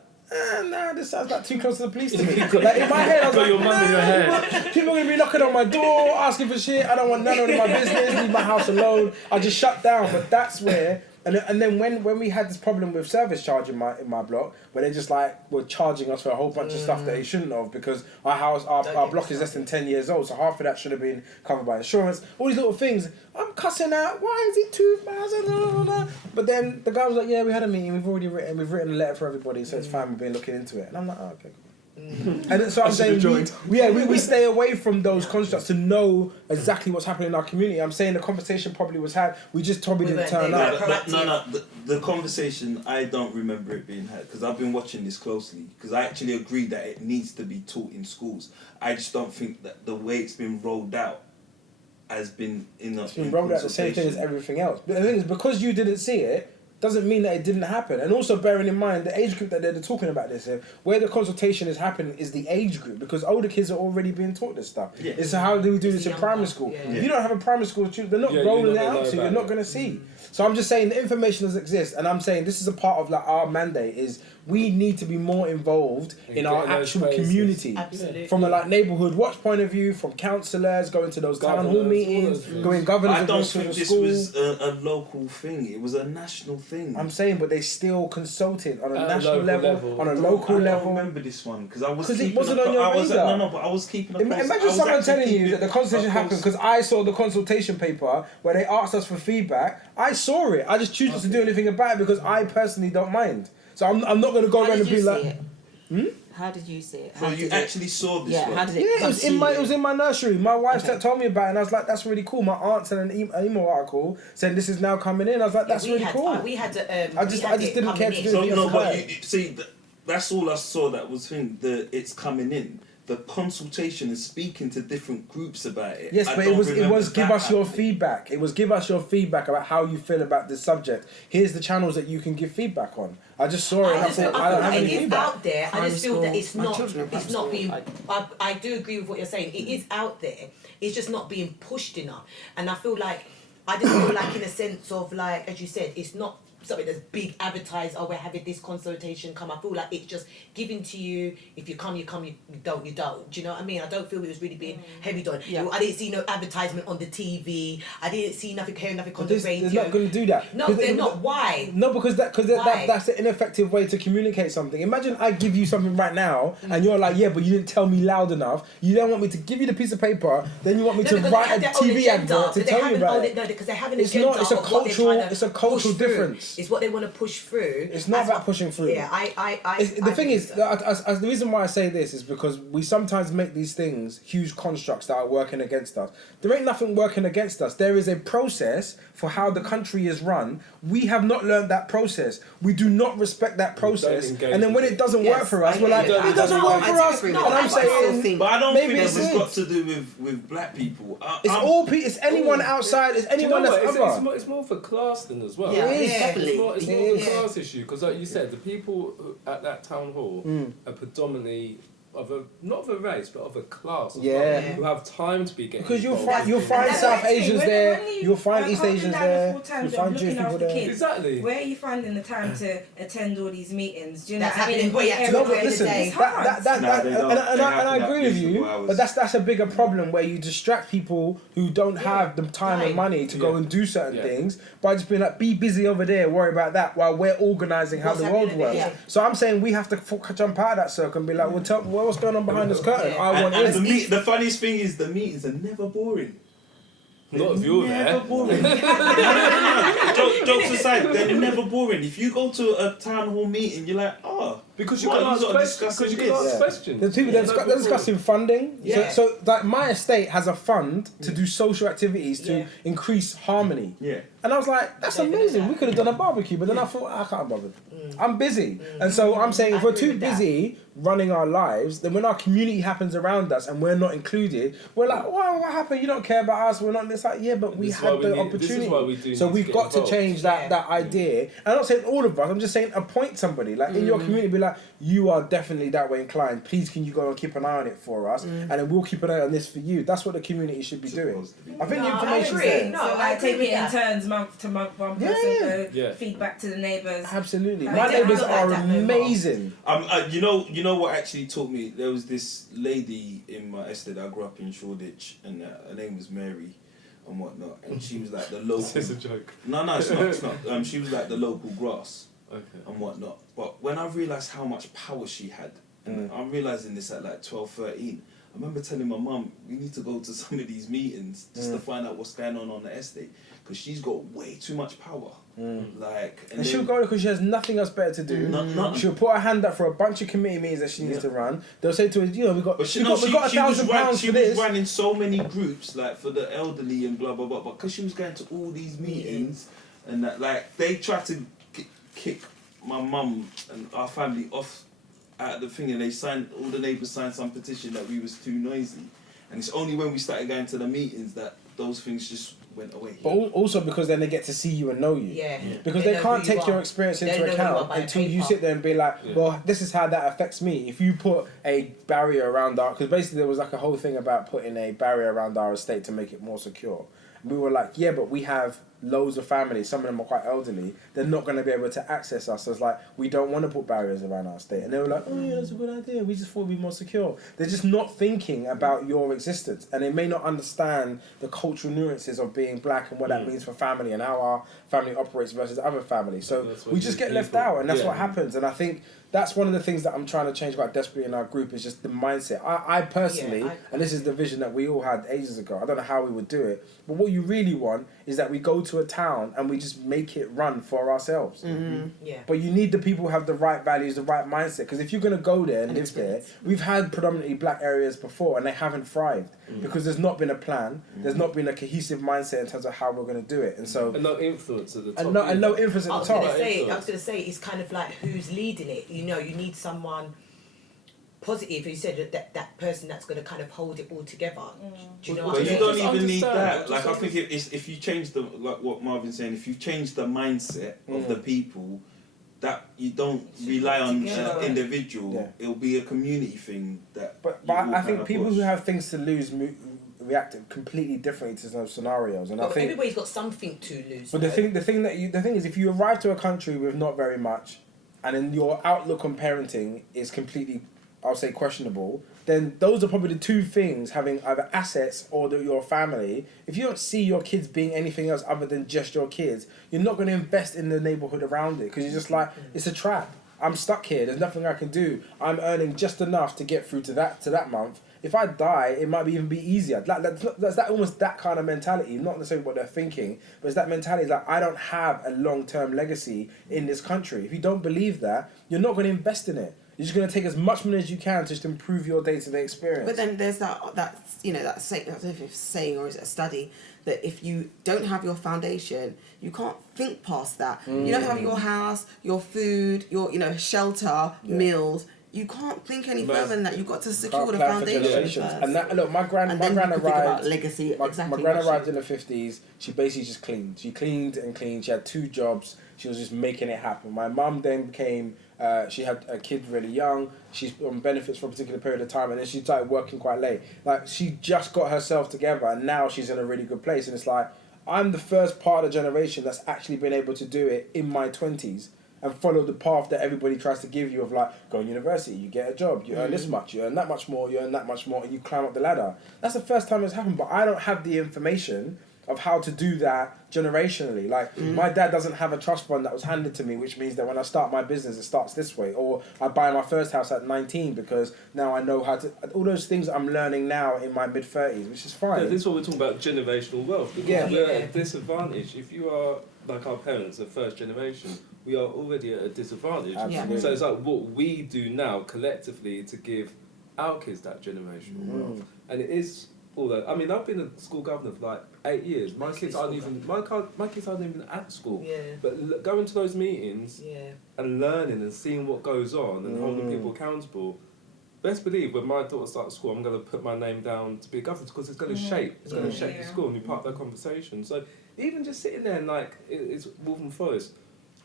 nah, this sounds like too close to the police to me. Like in my head, I was like, your mum in your head. People are gonna be knocking on my door, asking for shit. I don't want none of my business. Leave my house alone. I just shut down. But that's where, And then when we had this problem with service charge in my block, where they just like were charging us for a whole bunch of stuff that they shouldn't have, because our block is less than 10 years old, so half of that should have been covered by insurance. All these little things, I'm cussing out. Why is it 2,000? But then the guy was like, yeah, we had a meeting. We've written a letter for everybody, so it's fine. We've been looking into it, and I'm like, oh, okay, cool. And so I'm saying, we stay away from those constructs to know exactly what's happening in our community. I'm saying the conversation probably was had. We just probably didn't turn up. No. The conversation, I don't remember it being had because I've been watching this closely. Because I actually agree that it needs to be taught in schools. I just don't think that the way it's been rolled out has been enough. It's been rolled out the same thing as everything else. But the thing is, because you didn't see it, doesn't mean that it didn't happen. And also bearing in mind the age group that they're talking about this in, where the consultation is happening is the age group, because older kids are already being taught this stuff. Yeah. It's how do we do this in primary school? Yeah. If you don't have a primary school, they're not rolling it out, so you're not going to see. So I'm just saying the information does exist, and I'm saying this is a part of like our mandate is we need to be more involved in our actual community. Absolutely. From a like neighbourhood watch point of view, from councillors, going to those town hall meetings, going governors. I don't think this was a local thing. It was a national thing. I'm saying, but they still consulted on a national level, on a local level. I don't remember this one because I was. Because it wasn't on your radar. But I was keeping. Imagine someone telling you that the consultation happened because I saw the consultation paper where they asked us for feedback. I saw it. I just choose not to do anything about it because I personally don't mind. So I'm not going to go around and be like. How did you see it? So you actually saw this one? How did it? Yeah, it was in my nursery. My wife told me about it, and I was like, "That's really cool." My aunt sent an email article saying this is now coming in. I was like, "That's really cool." We had I just didn't care to do So anything no, else but about it. you see, that's all I saw. That was thing. It's coming in. The consultation and speaking to different groups about it. Yes, but it was give us your feedback. It was give us your feedback about how you feel about this subject. Here's the channels that you can give feedback on. I just saw it and I thought, I don't have any It is feedback. out there. I just feel that it's My not. children are It's primary not school. being. I do agree with what you're saying. It is out there. It's just not being pushed enough. And I feel like I just feel like in a sense of like, as you said, it's not something that's big advertised. Oh, we're having this consultation come. I feel like it's just given to you. If you come, you come. You don't, you don't. Do you know what I mean? I don't feel it was really being heavy on. Yeah. I didn't see no advertisement on the TV. I didn't see nothing, hear nothing on the They're radio. not going to do that. No, they're not. Why? No, because that's an ineffective way to communicate something. Imagine I give you something right now, and you're like, yeah, but you didn't tell me loud enough. You don't want me to give you the piece of paper, then you want me to because write they a have their own TV agenda, advert to but they tell you haven't about owned it. No, because they have an It's agenda. not. It's a of what they're cultural. trying to It's a cultural push through. difference. It's what they want to push through. It's not about pushing through. Yeah, The thing is, the reason why I say this is because we sometimes make these things huge constructs that are working against us. There ain't nothing working against us. There is a process for how the country is run. We have not learned that process. We do not respect that process. And then when it doesn't work for us, we're like, it doesn't work for us. And I'm saying, but I don't maybe think this it has is. got to do with black people. It's anyone outside. It's anyone Do you know that's what? other. It's more for class than as well. Yeah, It is. definitely. It's more of a class issue because, like you said, the people at that town hall are predominantly not of a race but of a class as well, who have time to be getting Because involved. you'll find That's South what I'm saying. Asians When there, you- you'll find when East holding Asians down the there, full-time you'll job, find looking Jewish people after there. kids, Exactly. Where are you finding the time to attend all these meetings? Do you know That's what I mean? happening way at No, Every but listen, day. It's hard. and I agree with you, hours. but that's a bigger problem where you distract people who don't have the time and money to go and do certain things by just being like, be busy over there, worry about that, while we're organising how What's the world happening works. there? So I'm saying we have to jump out of that circle and be like, well, tell what's going on behind this curtain. I want And in. the funniest thing is the meetings are never boring. Not if you're Never there. boring. No. Jokes aside, they're never boring. If you go to a town hall meeting, you're like, oh, Because you what, can you ask lot are questions. discussing Because you can this? ask questions. There's people they're discussing funding. Yeah. So like my estate has a fund to do social activities to increase harmony. Yeah. And I was like, that's amazing. We could have done a barbecue, but then I thought, I can't bother. I'm busy. And so I'm saying if I we're agree too with that. busy running our lives, then when our community happens around us and we're not included, we're like, well, what happened? You don't care about us. We're not this. Like, yeah, but we This is had why we the need- this is why we opportunity. do So need to we've get got to involved. change that idea. And I'm not saying all of us. I'm just saying appoint somebody. Like in your community, be like, you are definitely that way inclined. Please, can you go and keep an eye on it for us? And then we'll keep an eye on this for you. That's what the community should be doing. I think the No, I information's agree. there. No, So I like agree take with it in that. turns, month to month, one person go Yeah. feedback to the neighbours. Absolutely. Like, My they neighbours don't are like that no more. amazing. You know what actually taught me? There was this lady in my estate. I grew up in Shoreditch, and her name was Mary. and whatnot, and she was like the local. Is this a joke? No, it's not. It's not. She was like the local grass Okay. and whatnot. But when I realised how much power she had, and I'm realising this at like 12, 13, I remember telling my mum, we need to go to some of these meetings just to find out what's going on the estate, because she's got way too much power. Like, And she'll go because she has nothing else better to do. She'll put her hand up for a bunch of committee meetings that she needs to run. They'll say to her, you know, we got £1,000 she for this. was running so many groups, like for the elderly and blah blah blah. But because she was going to all these meetings and that, like, they tried to kick my mum and our family off out of the thing, and all the neighbours signed some petition that we was too noisy. And it's only when we started going to the meetings that those things just went away. But also because then they get to see you and know you. Yeah. Because They they know can't who you take your are. experience They know into who you are account by until you paper. sit there and be like, well, this is how that affects me. If you put a barrier around our... Because basically there was like a whole thing about putting a barrier around our estate to make it more secure. And we were like, yeah, but we have loads of families. Some of them are quite elderly. They're not going to be able to access us. So it's like, we don't want to put barriers around our estate. And they were like, oh yeah, that's a good idea. We just thought it'd be more secure. They're just not thinking about your existence. And they may not understand the cultural nuances of being black and what that means for family and how our family operates versus other families. So we just get left out, and that's what happens. And I think that's one of the things that I'm trying to change quite desperately in our group, is just the mindset. I personally, and this is the vision that we all had ages ago, I don't know how we would do it, but what you really want is that we go to a town and we just make it run for ourselves. Yeah. But you need the people who have the right values, the right mindset, because if you're going to go there and live there, we've had predominantly black areas before and they haven't thrived because there's not been a plan, there's not been a cohesive mindset in terms of how we're going to do it. And so... And no influence at the top. And no influence at the top. I was going to say, it's kind of like who's leading it. You know, you need someone positive. You said that person that's going to kind of hold it all together. Do you know what But I you mean? don't even need understand, that. just Like, I think if you change the, like what Marvin's saying, if you change the mindset of the people, that you don't rely on an individual, it'll be a community thing. But I think people who have things to lose react completely differently to those scenarios, and I think everybody's got something to lose. But the thing is, if you arrive to a country with not very much, and then your outlook on parenting is completely, I'll say, questionable, then those are probably the two things, having either assets or your family. If you don't see your kids being anything else other than just your kids, you're not going to invest in the neighbourhood around it, because you're just like, it's a trap. I'm stuck here. There's nothing I can do. I'm earning just enough to get through to that month. If I die, it might even be easier. That's almost that kind of mentality. Not necessarily what they're thinking, but it's that mentality like, I don't have a long-term legacy in this country. If you don't believe that, you're not going to invest in it. You're just going to take as much money as you can to just improve your day-to-day experience. But then there's that saying, I don't know if it's a saying or is it a study, that if you don't have your foundation, you can't think past that. You don't have your house, your food, your shelter, meals. You can't think any further than that. You've got to secure the foundation first. And that, look, my gran think arrived. about legacy. My Exactly. gran arrived in the 50s. She basically just cleaned. She cleaned and cleaned. She had 2 jobs. She was just making it happen. My mum then became. She had a kid really young. She's on benefits for a particular period of time, and then she started working quite late. Like, she just got herself together, and now she's in a really good place. And it's like, I'm the first part of the generation that's actually been able to do it in my 20s. And follow the path that everybody tries to give you of, like, go to university, you get a job, you earn this much, you earn that much more, you earn that much more, and you climb up the ladder. That's the first time it's happened, but I don't have the information of how to do that generationally. Like, my dad doesn't have a trust fund that was handed to me, which means that when I start my business, it starts this way. Or I buy my first house at 19 because now I know how to... All those things I'm learning now in my mid-30s, which is fine. Yeah, this is what we're talking about, generational wealth. Because we're at a disadvantage. If you are, like our parents, the first generation, we are already at a disadvantage. Absolutely. So it's like what we do now collectively to give our kids that generational wealth. And it is... Although, I mean, I've been a school governor for like 8 years. My kids aren't even at school. Yeah. But going to those meetings and learning and seeing what goes on and holding people accountable. Best believe when my daughter starts school, I'm going to put my name down to be a governor, because it's going to shape. It's going to shape the school and be part of that conversation. So even just sitting there and like it's Waltham Forest,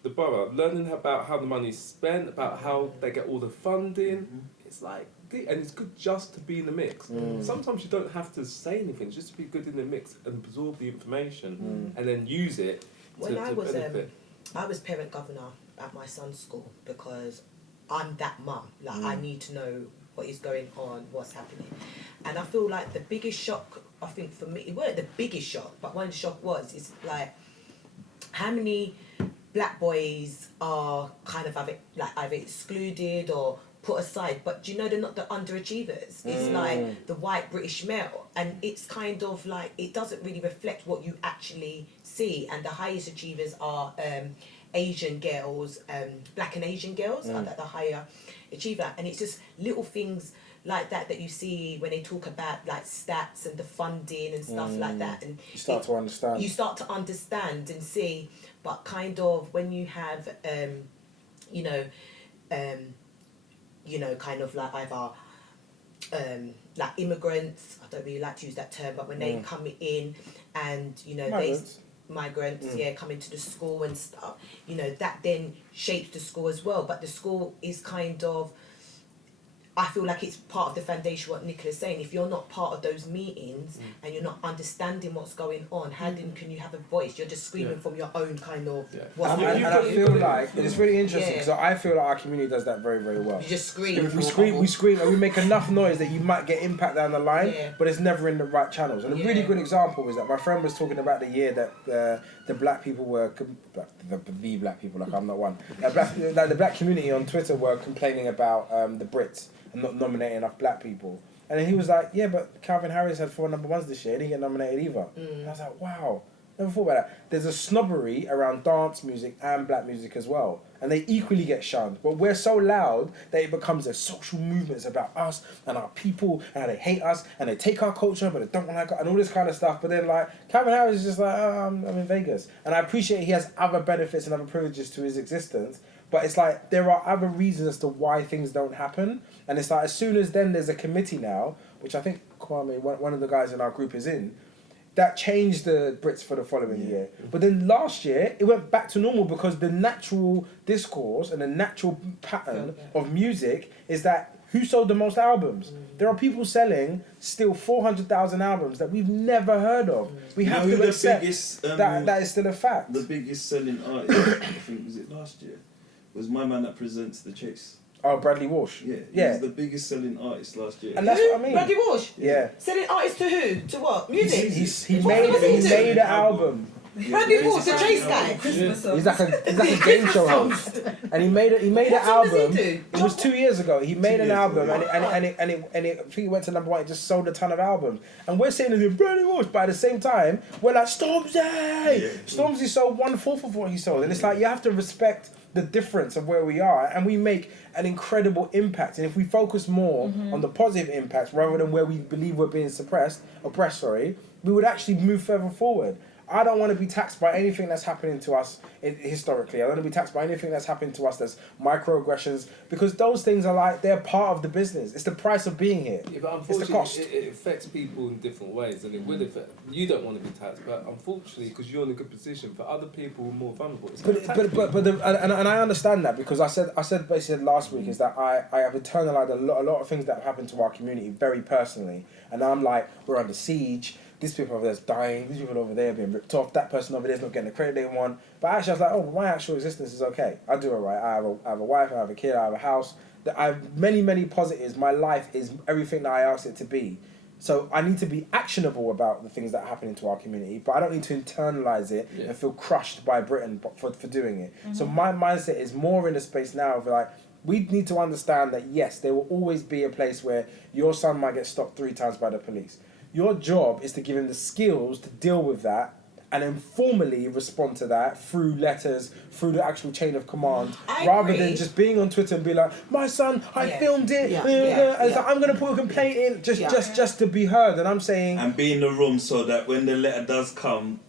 the borough, learning about how the money's spent, about how they get all the funding. It's like. And it's good just to be in the mix. Sometimes you don't have to say anything, just to be good in the mix and absorb the information and then use it to benefit. I was parent governor at my son's school because I'm that mum. Like, I need to know what is going on, what's happening. And I feel like the biggest shock I think for me, it weren't the biggest shock, but one of the shock was, is like, how many black boys are kind of either excluded or put aside, but do you know they're not the underachievers? It's like the white British male, and it's kind of like it doesn't really reflect what you actually see. And the highest achievers are Asian girls, black and Asian girls are the higher achiever, and it's just little things like that you see when they talk about like stats and the funding and stuff like that, and You start to understand. You start to understand and see, but kind of when you have, kind of like either like immigrants, I don't really like to use that term, but when they come in and, migrants, come into the school and stuff, that then shapes the school as well. But the school is kind of, I feel like it's part of the foundation, what Nicola's saying. If you're not part of those meetings and you're not understanding what's going on, how then can you have a voice? You're just screaming from your own kind of... what's And going on. I feel like it's really interesting because I feel like our community does that very, very well. You just scream. We scream and we make enough noise that you might get impact down the line, but it's never in the right channels. And a really good example was that my friend was talking about the year that the black people were, the black people, like I'm not one, the black community on Twitter were complaining about the Brits and not nominating enough black people. And then he was like, yeah, but Calvin Harris had 4 number ones this year. He didn't get nominated either. And I was like, wow. Never thought about that. There's a snobbery around dance music and black music as well. And they equally get shunned. But we're so loud that it becomes a social movement. It's about us and our people and how they hate us and they take our culture but they don't like it and all this kind of stuff. But then like, Calvin Harris is just like, oh, I'm in Vegas. And I appreciate he has other benefits and other privileges to his existence. But it's like, there are other reasons as to why things don't happen. And it's like, as soon as then there's a committee now, which I think Kwame, one of the guys in our group is in, that changed the Brits for the following year. But then last year, it went back to normal because the natural discourse and the natural pattern of music is that who sold the most albums? There are people selling still 400,000 albums that we've never heard of. We have to accept that is still a fact. The biggest selling artist, I think, was it last year, was my man that presents The Chase. Oh, Bradley Walsh. Yeah, he was the biggest selling artist last year. And that's what I mean. Bradley Walsh? Yeah. Selling artists to who? To what? Music? He made an album. Bradley Walsh, the Chase guy. Christmas songs. He's like a game show host, and he made an What song album. does he do? It was 2 years ago. He made an album, and it I think he went to number 1. It just sold a ton of albums, and we're saying to him, Bradley Walsh, but at the same time, we're like Stormzy. Stormzy sold 1/4 of what he sold, and it's like you have to respect the difference of where we are, and we make an incredible impact. And if we focus more on the positive impacts rather than where we believe we're being oppressed, we would actually move further forward. I don't want to be taxed by anything that's happening to us historically. I don't want to be taxed by anything that's happening to us that's microaggressions, because those things are like, they're part of the business. It's the price of being here. Yeah, but it's the cost. unfortunately, it affects people in different ways, and it will affect. You don't want to be taxed, but unfortunately, because you're in a good position, for other people who are more vulnerable, it's But I understand that, because I said basically last week is that I have internalized a lot of things that have happened to our community very personally, and I'm like, we're under siege. These people over there's dying. These people over there are being ripped off. That person over there's not getting the credit they want. But actually, I was like, oh, my actual existence is okay. I do alright. I have a wife. I have a kid. I have a house. I have many positives. My life is everything that I asked it to be. So I need to be actionable about the things that are happening to our community, but I don't need to internalize it and feel crushed by Britain for doing it. So my mindset is more in a space now of like, we need to understand that yes, there will always be a place where your son might get stopped 3 times by the police. Your job is to give him the skills to deal with that and then formally respond to that through letters, through the actual chain of command, rather than just being on Twitter and be like, my son, I filmed it, and like, I'm going to put a complaint in just to be heard. And I'm saying... And be in the room so that when the letter does come,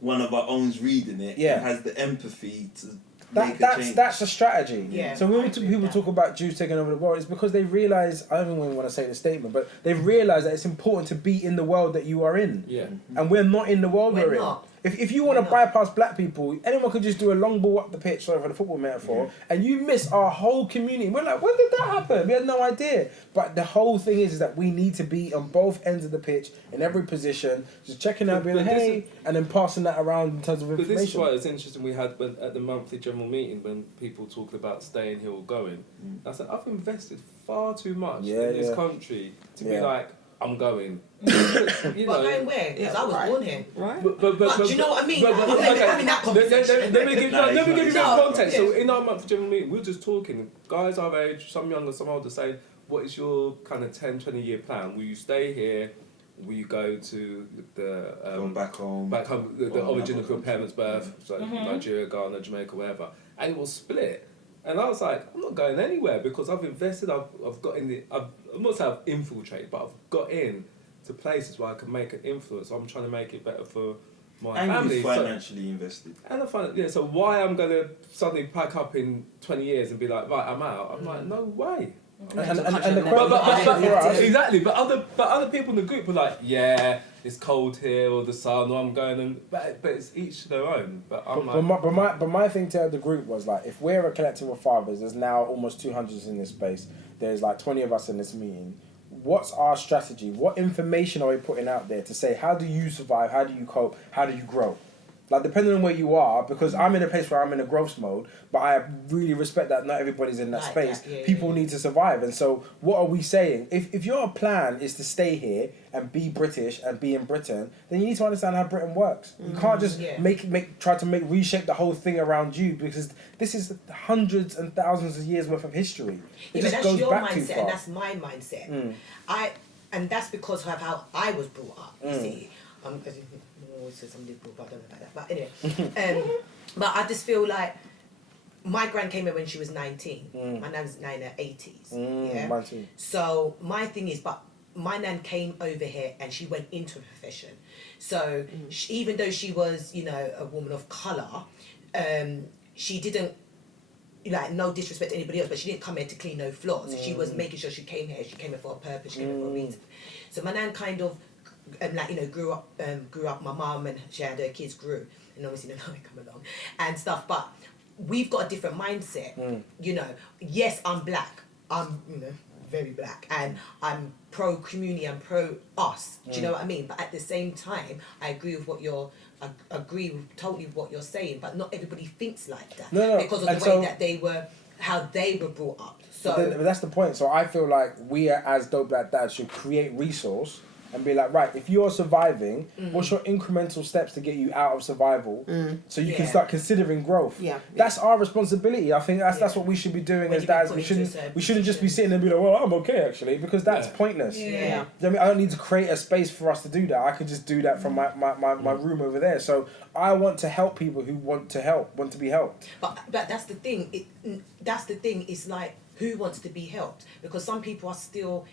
one of our own's reading it and has the empathy to... That's a strategy. Yeah, so when people talk about Jews taking over the world, it's because they realise, I don't even want to say the statement, but they've realised that it's important to be in the world that you are in. Yeah. And we're not in the world we're in. Not. If you want to bypass black people, anyone could just do a long ball up the pitch, sorry for the football metaphor, and you miss our whole community. We're like, when did that happen? We had no idea. But the whole thing is that we need to be on both ends of the pitch, in every position, just checking out, being like, hey, and then passing that around in terms of information. But this is why it's interesting. We had at the monthly general meeting when people talked about staying here or going. I said, I've invested far too much in this country to be like, I'm going. You But know. going where? Because I was born here. Right. But But do you know what I mean? Like, I'm never having that conversation. Let me give No, you a bit not. of context. No. So in our month of general meeting, we were just talking. Guys our age, some younger, some older, saying, what is your kind of 10, 20-year plan? Will you stay here? Will you go to the Going back home. the Or origin of another your parents' birth, so Nigeria, Ghana, Jamaica, wherever, and it will split. And I was like, I'm not going anywhere because I've invested. I've got in the. I'm not saying I've infiltrated, but I've got in to places where I can make an influence. I'm trying to make it better for my And family. you're financially invested. And I find, yeah, so why I'm going to suddenly pack up in 20 years and be like, right, I'm out? I'm like, no way. And the But question for us, exactly, but other people in the group were like, yeah, it's cold here, or the sun, or I'm going, and but it's each their own. But I'm but my thing to the group was like, if we're a collective of fathers, there's now almost 200 in this space. There's like 20 of us in this meeting. What's our strategy? What information are we putting out there to say, how do you survive? How do you cope? How do you grow? Like, depending on where you are, because I'm in a place where I'm in a growth mode, but I really respect that not everybody's in that Like space. that, yeah, People yeah. need to survive. And so what are we saying? If your plan is to stay here and be British and be in Britain, then you need to understand how Britain works. You can't just Yeah. try to reshape the whole thing around you, because this is hundreds and thousands of years worth of history. It Yeah, but just that's goes your back too mindset far. and that's my mindset. And that's because of how I was brought up. You see, I always say somebody brought up, I don't know about that. But anyway, but I just feel like my gran came here when she was 19. My nan's in her 80s. Yeah. Mine too. So my thing is, but my nan came over here and she went into a profession. So she, even though she was, you know, a woman of colour, she didn't, like, no disrespect to anybody else, but she didn't come here to clean no floors. She was making sure she came here for a purpose, she came here for a reason. So my nan kind of, like, you know, grew up, my mum and she had her kids grew, and obviously now they come along and stuff, but we've got a different mindset, you know. Yes, I'm black, I'm, you know, very black, and I'm pro community, I'm pro us, do you know what I mean? But at the same time, I agree with totally with what you're saying, but not everybody thinks like that. No. Because of And the so- way that they were, how they were brought up. So But that's the point. So I feel like we as Dope Black Dads should create resource and be like, right, if you're surviving, what's your incremental steps to get you out of survival so you can Yeah. start considering growth? Yeah. That's our responsibility. I think that's Yeah. what we should be doing When as you get dads. put We into a shouldn't certain we shouldn't just be position. sitting and be like, well, I'm okay actually, because that's Yeah. pointless. Yeah. You know what I mean, I don't need to create a space for us to do that. I could just do that from my room over there. So I want to help people who want to be helped. But that's the thing. That's the thing. It's like, who wants to be helped? Because some people are still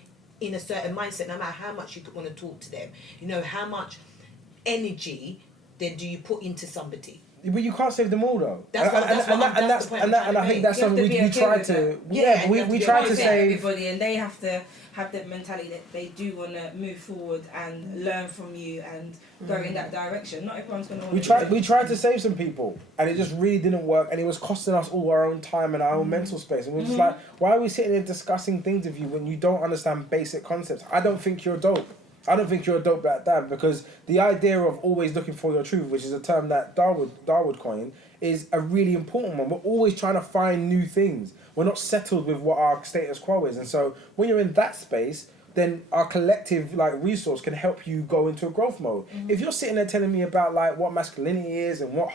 in a certain mindset. No matter how much you want to talk to them, you know, how much energy then do you put into somebody? But you can't save them all though. That's what- that's what I'm- that's the point I'm and I trying to think that's make. You have something to be we okay try with to. that. Yeah, you have we to be try okay to with say. everybody, and they have to have the mentality that they do want to move forward and learn from you and go in that direction. Not everyone's going to. We tried to save some people, and it just really didn't work, and it was costing us all our own time and our own mental space. And we're just like, why are we sitting here discussing things with you when you don't understand basic concepts? I don't think you're dope. I don't think you're a dope black dad, because the idea of always looking for your truth, which is a term that Darwood coined, is a really important one. We're always trying to find new things. We're not settled with what our status quo is, and so when you're in that space, then our collective resource can help you go into a growth mode. If you're sitting there telling me about what masculinity is and what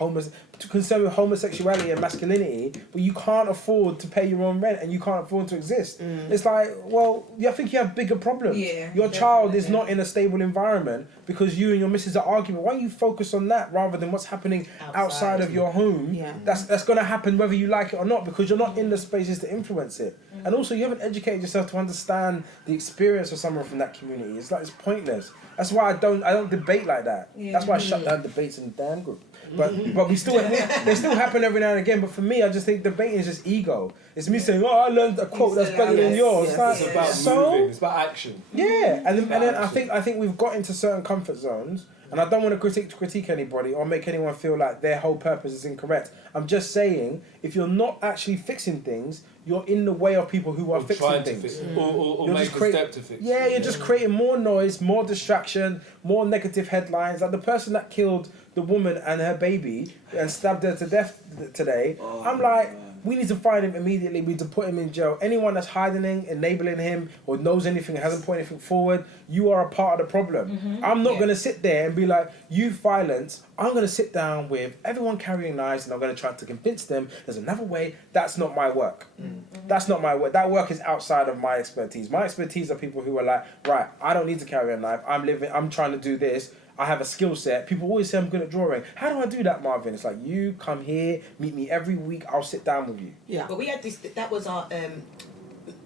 concerned with homosexuality and masculinity, but you can't afford to pay your own rent and you can't afford to exist, it's like, well, I think you have bigger problems. Yeah, your child is definitely. not in a stable environment because you and your missus are arguing. Why don't you focus on that rather than what's happening outside of your home? Yeah. That's going to happen whether you like it or not, because you're not in the spaces to influence it. And also, you haven't educated yourself to understand the experience of someone from that community. It's pointless. That's why I don't debate like that. Yeah. That's why I shut down debates in the damn group. But we still they still happen every now and again. But for me, I just think debating is just ego. It's me saying, "Oh, I learned a quote that's better than Yes, yours." yes, It's It's like, about moving. It's about action. yeah, and then action. I think we've got into certain comfort zones, and I don't want to critique anybody or make anyone feel like their whole purpose is incorrect. I'm just saying, if you're not actually fixing things, you're in the way of people who are Or fixing trying to things. fix it. Or You're make just a create- step to fix Yeah, it. you're just creating more noise, more distraction, more negative headlines. Like the person that killed the woman and her baby and stabbed her to death today. Oh, I'm like, man. we need to find him immediately. We need to put him in jail. Anyone that's hiding, enabling him, or knows anything, hasn't put anything forward, you are a part of the problem. I'm not going to sit there and be like, you violence. I'm going to sit down with everyone carrying knives and I'm going to try to convince them there's another way. That's not my work. That's not my work. That work is outside of my expertise. My expertise are people who are like, right, I don't need to carry a knife. I'm trying to do this. I have a skill set. People always say I'm good at drawing. How do I do that, Marvin? It's like, you come here, meet me every week, I'll sit down with you. Yeah. But we had this. That was our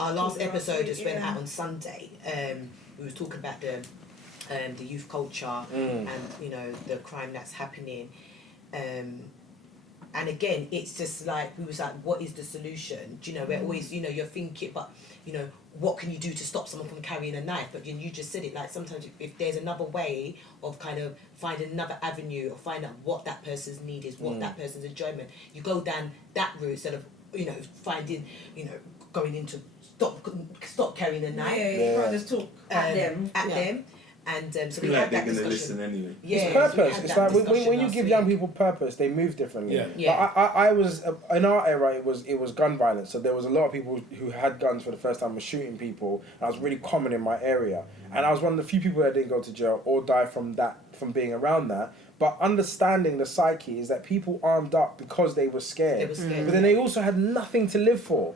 last episode. Just went out on Sunday. We was talking about the youth culture and the crime that's happening. And again, it's just like we was like, what is the solution? Do you know? We're always, you're thinking, but what can you do to stop someone from carrying a knife? But you just said it, like sometimes if there's another way of kind of finding another avenue or find out what that person's need is, what that person's enjoyment, you go down that route instead of finding, going into stop carrying a knife. Yeah, you can't just talk at them. And so I we feel like had they're that going to discussion. listen anyway. Yeah, It's purpose. we had It's that like when discussion you last give week. young people purpose, they move differently. Yeah. Yeah. Like I was in our era. It was gun violence. So there was a lot of people who had guns for the first time, were shooting people. And I was really common in my area, and I was one of the few people that didn't go to jail or die from being around that. But understanding the psyche is that people armed up because they were scared. They were scared. But then they also had nothing to live for.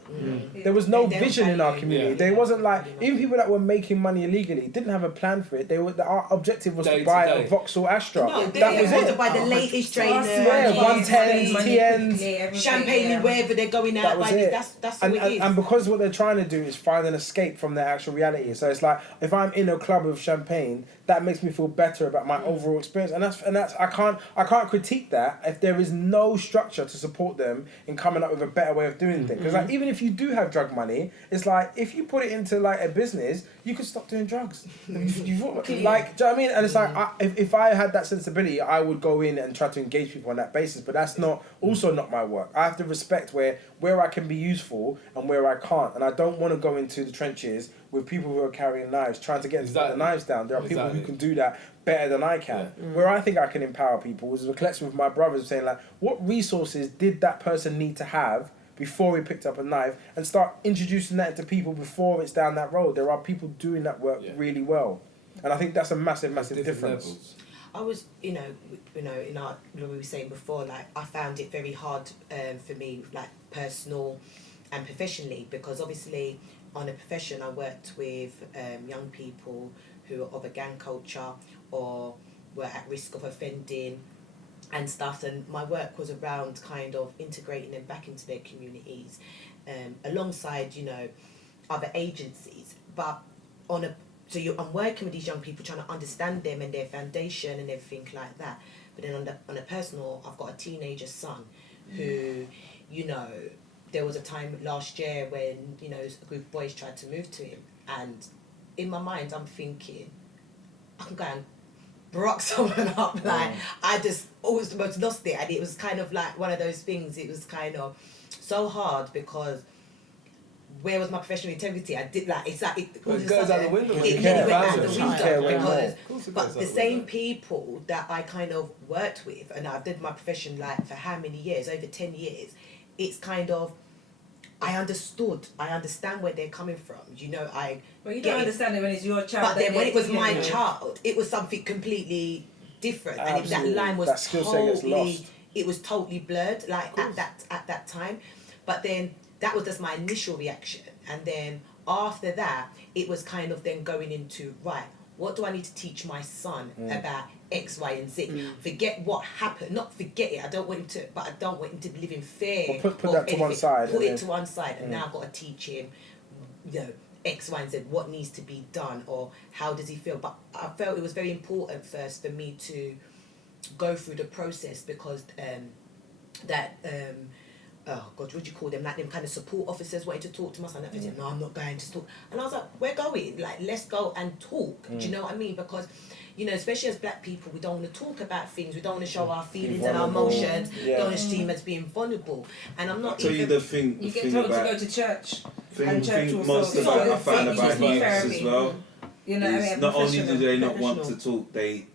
There was no They vision in our value- community. Yeah. There wasn't like, even people that were making money illegally didn't have a plan for it. Our objective was Day to to buy day. a Vauxhall Astra. No, that was to it. buy the latest trainer, Yeah, 110s, TNs, champagne and wherever they're going out. That was By it. that's And, what it is. and because what they're trying to do is find an escape from their actual reality. So it's like, if I'm in a club with champagne, that makes me feel better about my overall experience. And that's I can't critique that if there is no structure to support them in coming up with a better way of doing things. Because like, even if you do have drug money, it's like, if you put it into like a business, you could stop doing drugs. Like, do you know what I mean? And it's like, if I had that sensibility, I would go in and try to engage people on that basis. But that's not my work. I have to respect where I can be useful and where I can't. And I don't want to go into the trenches with people who are carrying knives, trying to get them to put the knives down. There are people who can do that better than I can. Where I think I can empower people was a collection with my brothers saying like, what resources did that person need to have before he picked up a knife, and start introducing that to people before it's down that road. There are people doing that work really well. And I think that's a massive difference. Levels. I was, in our, we were saying before, like, I found it very hard for me, like, personal and professionally, because obviously on a profession I worked with young people who are of a gang culture or were at risk of offending and stuff, and my work was around kind of integrating them back into their communities alongside, other agencies. But I'm working with these young people, trying to understand them and their foundation and everything like that. But then on a personal, I've got a teenager son who, there was a time last year when, a group of boys tried to move to him. And in my mind, I'm thinking, I can go and rock someone up. Like, I just almost lost it. And it was kind of like one of those things. It was kind of so hard because where was my professional integrity? I did like, it's like it goes out the window. It went out the Care way window more. because, but the same people that I kind of worked with, and I did my profession like for how many years? Over 10 years. It's kind of, I understand where they're coming from. Well, you don't understand it when it's your child. But then when it was my child, it was something completely different, and that line was That skill set gets lost. it was totally blurred, like at that time. But then that was just my initial reaction, and then after that, it was kind of then going into, right, what do I need to teach my son about X, Y, and Z? Forget what happened, not forget it. I don't want him to, but I don't want him to live in fear. Well, put that to one side. Put it to one side, and now I've got to teach him, X, Y, and Z, what needs to be done, or how does he feel. But I felt it was very important first for me to go through the process, because oh God, what do you call them? Like them kind of support officers wanted to talk to my son. I said, no, I'm not going to talk. And I was like, we're going. Like, let's go and talk. Do you know what I mean? Because, especially as black people, we don't want to talk about things. We don't want to show our feelings and our emotions. We don't want to seem as being vulnerable. And I'm not I'll tell you the thing. You get thing told about to go to church. thing church also. most of So I found it's about just youths therapy. as well. You know what I Is mean? not only do Professional. they not want to talk, they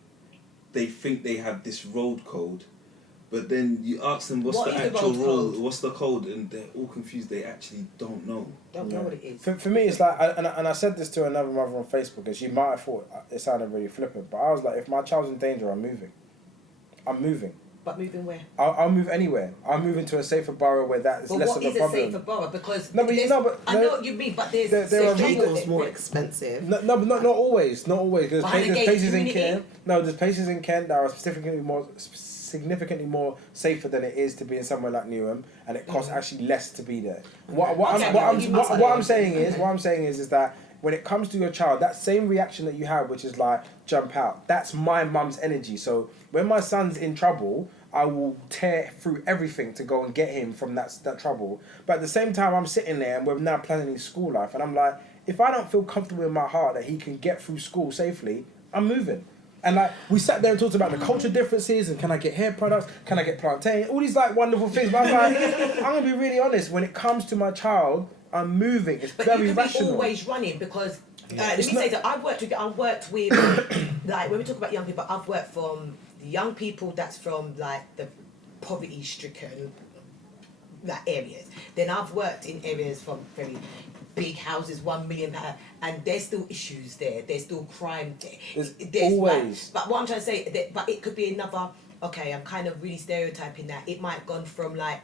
think they have this road code but then you ask them what's What the is the actual road role, code? what's the code, and they're all confused. They actually don't know. Don't know what it is. For me, it's like, and I said this to another mother on Facebook, and she might have thought it sounded really flippant, but I was like, if my child's in danger, I'm moving. I'm moving. But moving where? I'll move anywhere. I'll move into a safer borough where that is But less what of a is a problem. safer borough? Because No, but there's- I know what you mean, but there's there are safer vehicles Vehicles more expensive. No, but not always. Not always. There's, Behind the there's gated places in community? Kent. No, there's places in Kent that are significantly more safer than it is to be in somewhere like Newham, and it costs actually less to be there. What I'm saying is that when it comes to your child, that same reaction that you have, which is like jump out, that's my mum's energy. So when my son's in trouble, I will tear through everything to go and get him from that trouble. But at the same time, I'm sitting there and we're now planning his school life, and I'm like, if I don't feel comfortable in my heart that he can get through school safely, I'm moving. And like we sat there and talked about the culture differences and can I get hair products, can I get plantain, all these like wonderful things. But I was like, I'm gonna be really honest. When it comes to my child, I'm moving. It's But very you can rational. be always running because let me It's not- say that I've worked with like when we talk about young people, I've worked from the young people that's from like the poverty stricken like areas. Then I've worked in areas from very big houses, £1 million, and there's still issues there. There's still crime there. There's always. But what I'm trying to say, that, but it could be another. Okay, I'm kind of really stereotyping that. It might have gone from like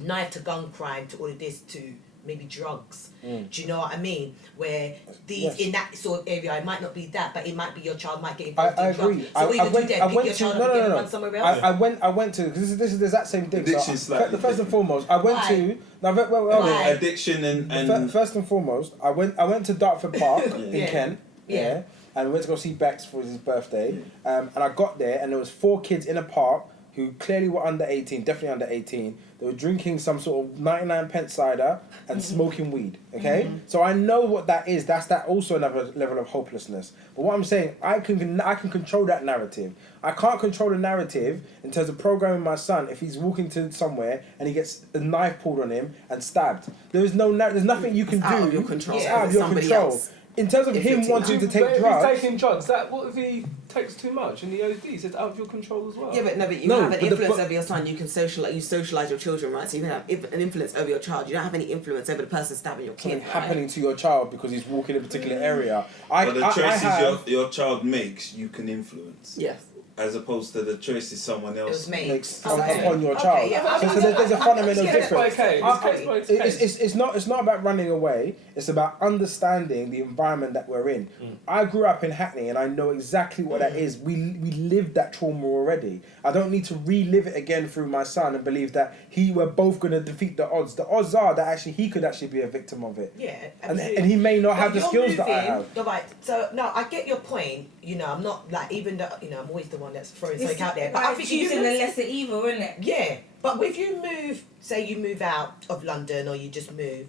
knife to gun crime to all of this to maybe drugs. Do you know what I mean? Where these Yes. in that sort of area, it might not be that, but it might be your child might get involved I in drugs. agree. So what you could do there, pick your child up and get run somewhere else. I went to because this is the exact same thing. Addiction So, slightly first and foremost, I went Why? to now. Why? Addiction and First and foremost, I went to Dartford Park in Yeah. Kent. Yeah. And we went to go see Bex for his birthday. And I got there and there was 4 kids in a park who clearly were under 18, definitely under 18. They were drinking some sort of 99p cider and smoking weed, okay? So I know what that is. That's that also another level of hopelessness. But what I'm saying, I can control that narrative. I can't control the narrative in terms of programming my son if he's walking to somewhere and he gets a knife pulled on him and stabbed. There's nothing you can It's do. out of your control. It's Yeah. out of your Somebody control. else In terms of him inflicting wanting to that. take But if drugs. he's taking drugs, what if he takes too much and the ODs? It's out of your control as well. Yeah, but you No, have but an the- influence but- over your son. You can socialize your children, right? So you can have an influence over your child. You don't have any influence over the person stabbing your Something kid. happening to your child because he's walking in a particular area. but the choices have your child makes, you can influence. Yes. As opposed to the choices someone It else was made. makes Okay. upon your Okay, child. yeah. So there's a fundamental Yeah, Case by difference. case. I- Case by case. It's not about running away. It's about understanding the environment that we're in. I grew up in Hackney and I know exactly what that is. We lived that trauma already. I don't need to relive it again through my son and believe that we're both going to defeat the odds. The odds are that actually he could actually be a victim of it. Yeah, And absolutely. he may not But have the you're skills that I moving- have. You're right. So no, I get your point. You know, I'm not like even though I'm always the one that's throwing It's something out there. But I like think choosing you the move, lesser evil, isn't it? yeah. But if you move, say you move out of London or you just move,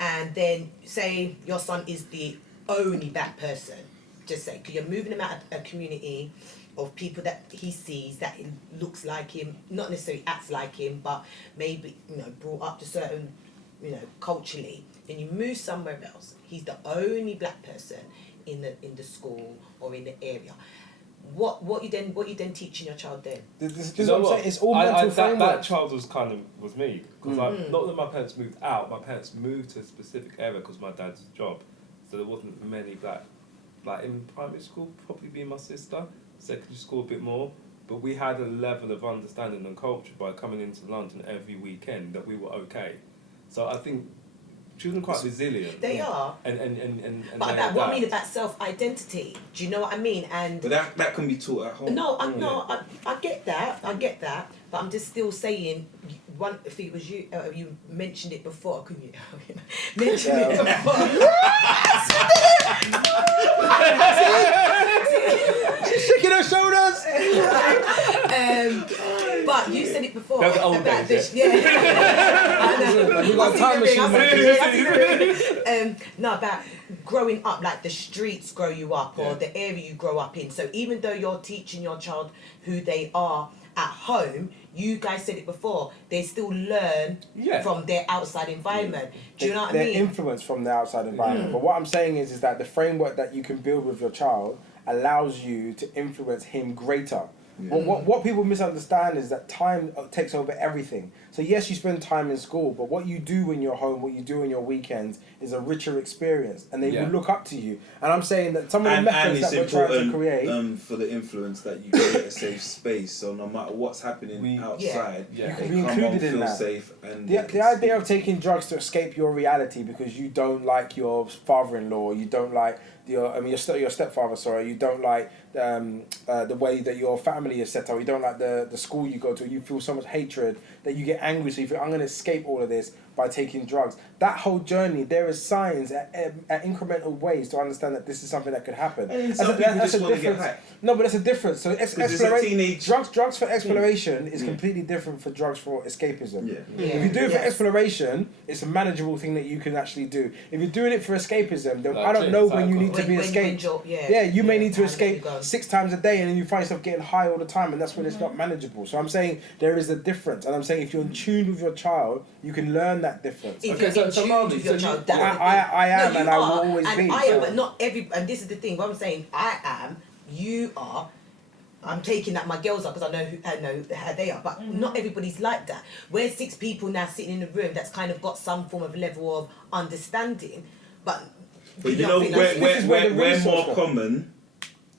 and then say your son is the only black person, just say, because you're moving him out of a community of people that he sees that looks like him, not necessarily acts like him, but maybe brought up to certain, culturally. Then you move somewhere else. He's the only black person in the school or in the area. What you then teaching your child then? This Do is you know what I'm what? saying. It's all mental that framework. child was me because not that my parents moved out. My parents moved to a specific area because my dad's job. So there wasn't many black. Like in primary school, probably being my sister. Secondary school a bit more. But we had a level of understanding and culture by coming into London every weekend that we were okay. So I think children are quite resilient. They are. And But they about what I mean adapt. about self-identity. Do you know what I mean? And But that can be taught at home. no, I get that. But I'm just still saying. One, if it was you, you mentioned it before, couldn't you? Mentioned it before. She's shaking her shoulders. But you said it before That's old about days, this. Yeah. I know. You got a time I see machine, the ring. No, about growing up, like the streets grow you up, or the area you grow up in. So even though you're teaching your child who they are at home, you guys said it before, they still learn from their outside environment. Do you know what I They're mean? influenced from the outside environment. But what I'm saying is that the framework that you can build with your child allows you to influence him greater. But what people misunderstand is that time takes over everything. So yes, you spend time in school, but what you do when you're home, what you do in your weekends, is a richer experience, and they will look up to you. And I'm saying that some of the methods that we're trying to create, for the influence that you create a safe space. So no matter what's happening outside, you can be included in that. Safe and the idea of taking drugs to escape your reality because you don't like your father-in-law, you don't like your stepfather, sorry, you don't like the way that your family is set up, you don't like the school you go to, you feel so much hatred that you get angry, so you think, I'm going to escape all of this by taking drugs. That whole journey, there is signs at incremental ways to understand that this is something that could happen. That's a difference. No, but that's a difference. So exploration, drugs for exploration is completely different for drugs for escapism. If you do it for exploration, it's a manageable thing that you can actually do. If you're doing it for escapism, then I don't know when you need to be escaped. You may need to escape 6 times a day, and then you find yourself getting high all the time, and that's when it's not manageable. So I'm saying there is a difference, and I'm saying if you're in tune with your child, you can learn that difference. If you're in tune with your child, I am, no, and I will always and be. I am, but not every. And this is the thing. What I'm saying, I am. You are. I'm taking that my girls are because I know how they are, but not everybody's like that. We're 6 people now sitting in a room that's kind of got some form of level of understanding, but you know we're more common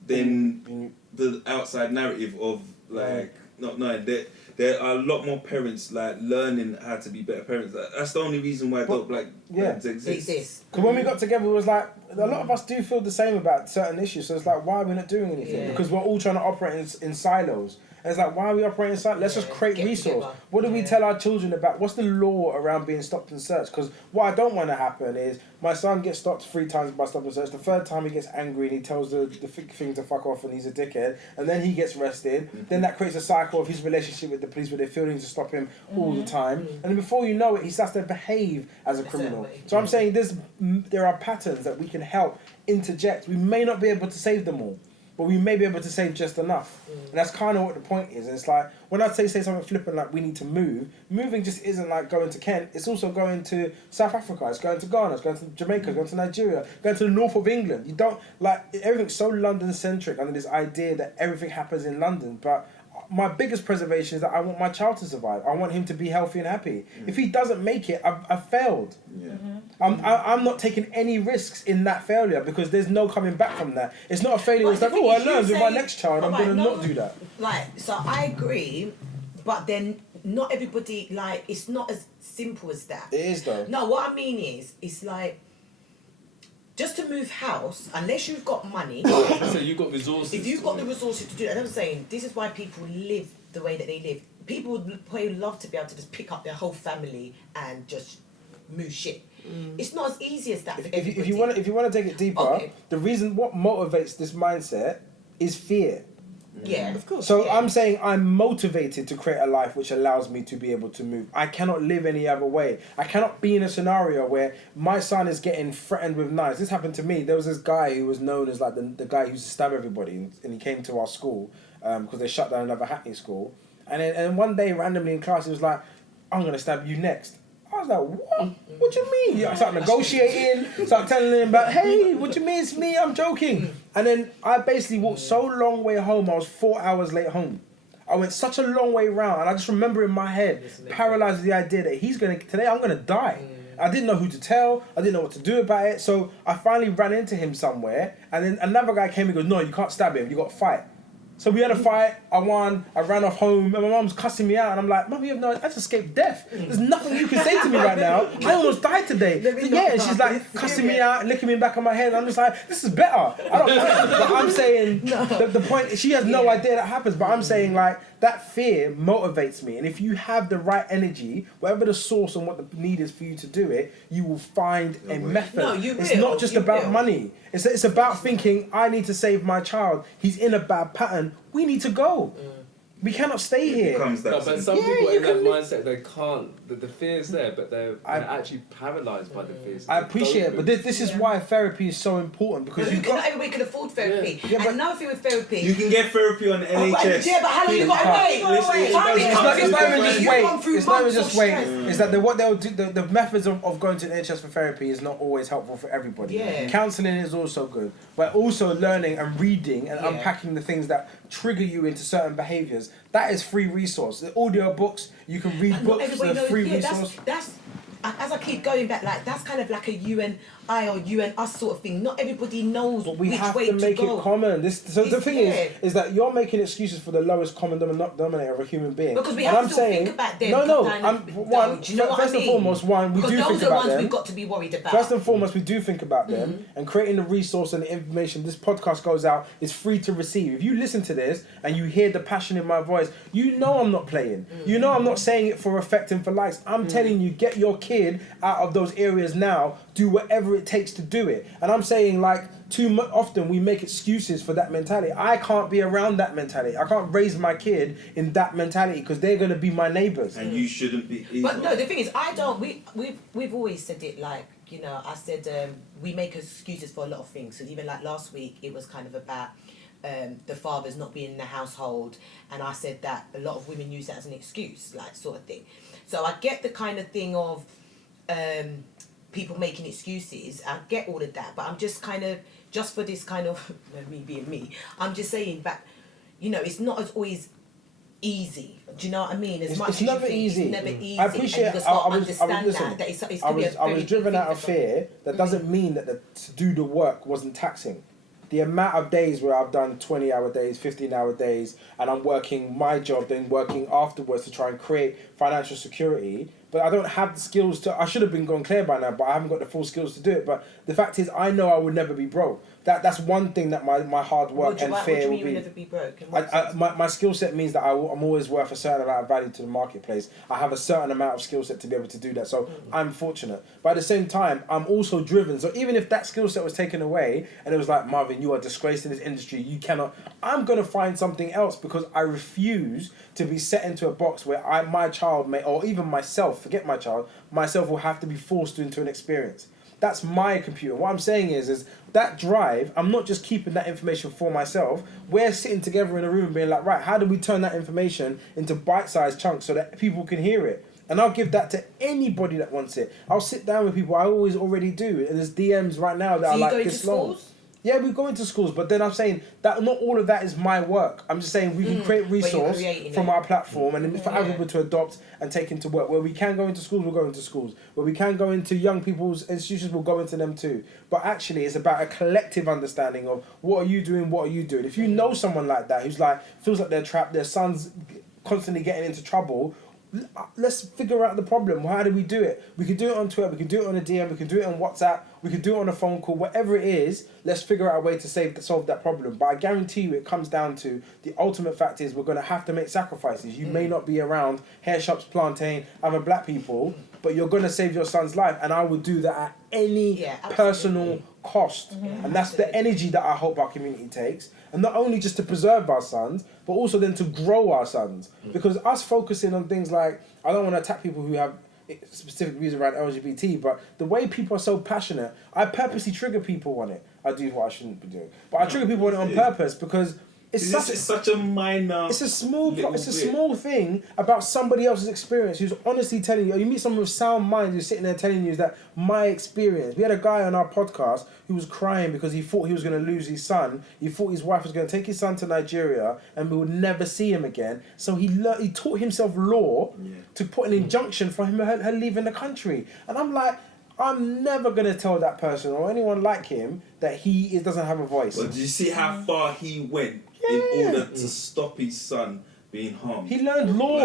than the outside narrative of like not knowing that there are a lot more parents like learning how to be better parents. That's the only reason why dope black parents exist. Because when we got together, it was like a lot of us do feel the same about certain issues. So it's like, why are we not doing anything? Because we're all trying to operate in silos. And it's like, why are we operating in silos? Let's just create resource. Together. What do we tell our children about? What's the law around being stopped and searched? Because what I don't want to happen is my son gets stopped 3 times by stop and search. The 3rd time he gets angry and he tells the thing to fuck off and he's a dickhead. And then he gets arrested. Then that creates a cycle of his relationship with the police where they feel need to stop him all the time. And then before you know it, he starts to behave as a criminal. So I'm saying there are patterns that we can help interject. We may not be able to save them all, but we may be able to save just enough. And that's kind of what the point is. And it's like, when I say something flippant like we need to move, moving just isn't like going to Kent, it's also going to South Africa, it's going to Ghana, it's going to Jamaica, it's going to Nigeria, going to the north of England. You don't, like, everything's so London-centric under this idea that everything happens in London, but my biggest preservation is that I want my child to survive. I want him to be healthy and happy. If he doesn't make it, I've failed. I'm not taking any risks in that failure because there's no coming back from that. It's not a failure. It's like, I learned with my next child, I'm going to not do that. Like, so I agree, but then not everybody, like, it's not as simple as that. It is though. No, what I mean is, it's like, just to move house, unless you've got money. So you've got resources. If you've got the resources to do that, I'm saying this is why people live the way that they live. People would probably love to be able to just pick up their whole family and just move shit. It's not as easy as that. If you want to take it deeper, the reason what motivates this mindset is fear. Yeah, of course. So I'm saying I'm motivated to create a life which allows me to be able to move. I cannot live any other way. I cannot be in a scenario where my son is getting threatened with knives. This happened to me. There was this guy who was known as like the guy who used to stab everybody, and he came to our school because they shut down another Hackney school. And one day randomly in class he was like, I'm going to stab you next. I was like, what? What do you mean? I started negotiating, started telling him about, hey, what do you mean? It's me, I'm joking. And then I basically walked so long way home, I was 4 hours late home. I went such a long way round, and I just remember in my head, paralyzed with the idea that today I'm going to die. I didn't know who to tell, I didn't know what to do about it, so I finally ran into him somewhere, and then another guy came and goes, no, you can't stab him, you got to fight. So we had a fight, I won, I ran off home, and my mum's cussing me out, and I'm like, Mum, you have no, I just escaped death. There's nothing you can say to me right now. I almost died today. So yeah, and she's like cussing me out, licking me back on my head, and I'm just like, this is better. I don't know, but I'm saying, the point, she has no idea that happens, but I'm saying like, that fear motivates me, and if you have the right energy, whatever the source and what the need is for you to do it, you will find a method. No, you it's not just about money. It's about thinking, I need to save my child. He's in a bad pattern. We need to go. We cannot stay It here. becomes that. No, but some Yeah, people you in that can- mindset, they can't. The fear's there, but they're actually paralysed by the fears. I appreciate it, but this is why therapy is so important because you've Not got. everybody can afford therapy. Yeah, but- and another thing with therapy. You can get therapy on NHS. Yeah, but how long you got to wait? Listen, How many It's not even just You've wait. gone through It's not even months just of wait. stress. It's that what they'll do. The methods of going to the NHS for therapy is not always helpful for everybody. Yeah. Counselling is also good, but also learning and reading and Yeah. unpacking the things that trigger you into certain behaviours. That is free resource. The audio books, you can read And not books. everybody They're knows. free Yeah, resource. that's as I keep going back, like that's kind of like a you and I or you and us sort of thing. Not everybody knows But we which have way to make go. it common. The thing Yeah. is that you're making excuses for the lowest common denominator of a human being. Because we and have I'm to still saying, think about them. No, kind I'm, of, one, do you know what first I and mean? foremost, one, we Because do those think are about ones them. we've got to be worried about. First and foremost, we do think about them, and creating the resource and the information this podcast goes out is free to receive. If you listen to this and you hear the passion in my voice, you know I'm not playing. You know I'm not saying it for effect and for likes. I'm telling you, get your kid out of those areas now. Do whatever it takes to do it. And I'm saying, like, too often we make excuses for that mentality. I can't be around that mentality. I can't raise my kid in that mentality because they're going to be my neighbours. And you shouldn't be either. But no, the thing is, I don't. We've always said it like, you know. I said we make excuses for a lot of things. So even like last week, it was kind of about the fathers not being in the household, and I said that a lot of women use that as an excuse, like sort of thing. So I get the kind of thing of people making excuses. I get all of that, but I'm just kind of just for this kind of me being me. I'm just saying that, you know, it's not as always easy. Do you know what I mean? As much It's as never you think, easy. it's never easy. I appreciate. And you just got to listen, understand that it's I could be was a I very was big driven thing out of for someone. fear. That doesn't mean that to do the work wasn't taxing. The amount of days where I've done 20-hour days, 15-hour days, and I'm working my job, then working afterwards to try and create financial security. But I don't have the skills to. I should have been gone clear by now, but I haven't got the full skills to do it. But the fact is, I know I would never be broke. That's one thing that my hard work and What fear do you will mean be. you'll never be broke? In what I, sense? my skill set means that I'm always worth a certain amount of value to the marketplace. I have a certain amount of skill set to be able to do that. So I'm fortunate. But at the same time, I'm also driven. So even if that skill set was taken away and it was like, Marvin, you are disgraced in this industry, you cannot, I'm going to find something else because I refuse to be set into a box where my child may, or even myself, forget my child, myself will have to be forced into an experience. That's my computer. What I'm saying is that drive, I'm not just keeping that information for myself. We're sitting together in a room being like, right, how do we turn that information into bite-sized chunks so that people can hear it? And I'll give that to anybody that wants it. I'll sit down with people. I always already do. And there's DMs right now that So are you like go into this long. schools? Yeah, we go into schools, but then I'm saying that not all of that is my work. I'm just saying we can create resource creating from it. our platform and for other people to adopt and take into work. Where we can go into schools, we'll go into schools. Where we can go into young people's institutions, we'll go into them too. But actually, it's about a collective understanding of what are you doing, what are you doing. If you know someone like that who's like, feels like they're trapped, their son's constantly getting into trouble, let's figure out the problem. How do we do it? We can do it on Twitter, we can do it on a DM, we can do it on WhatsApp, we can do it on a phone call, whatever it is, let's figure out a way to solve that problem. But I guarantee you it comes down to the ultimate fact is we're going to have to make sacrifices. You may not be around hair shops, plantain, other black people, but you're going to save your son's life. And I would do that at any personal cost. And that's the energy that I hope our community takes. And not only just to preserve our sons, but also then to grow our sons. Because us focusing on things like, I don't want to attack people who have specific views around LGBT, but the way people are so passionate, I purposely trigger people on it. I do what I shouldn't be doing. But I trigger people on it on purpose because it's such a minor. It's a small little small thing about somebody else's experience who's honestly telling you. You meet someone with sound mind who's sitting there telling you that my experience. We had a guy on our podcast who was crying because he thought he was going to lose his son. He thought his wife was going to take his son to Nigeria and we would never see him again. So he taught himself law to put an injunction for him her leaving the country. And I'm like, I'm never going to tell that person or anyone like him that he doesn't have a voice. But do you see how far he went in order to stop his son being harmed? He learned law.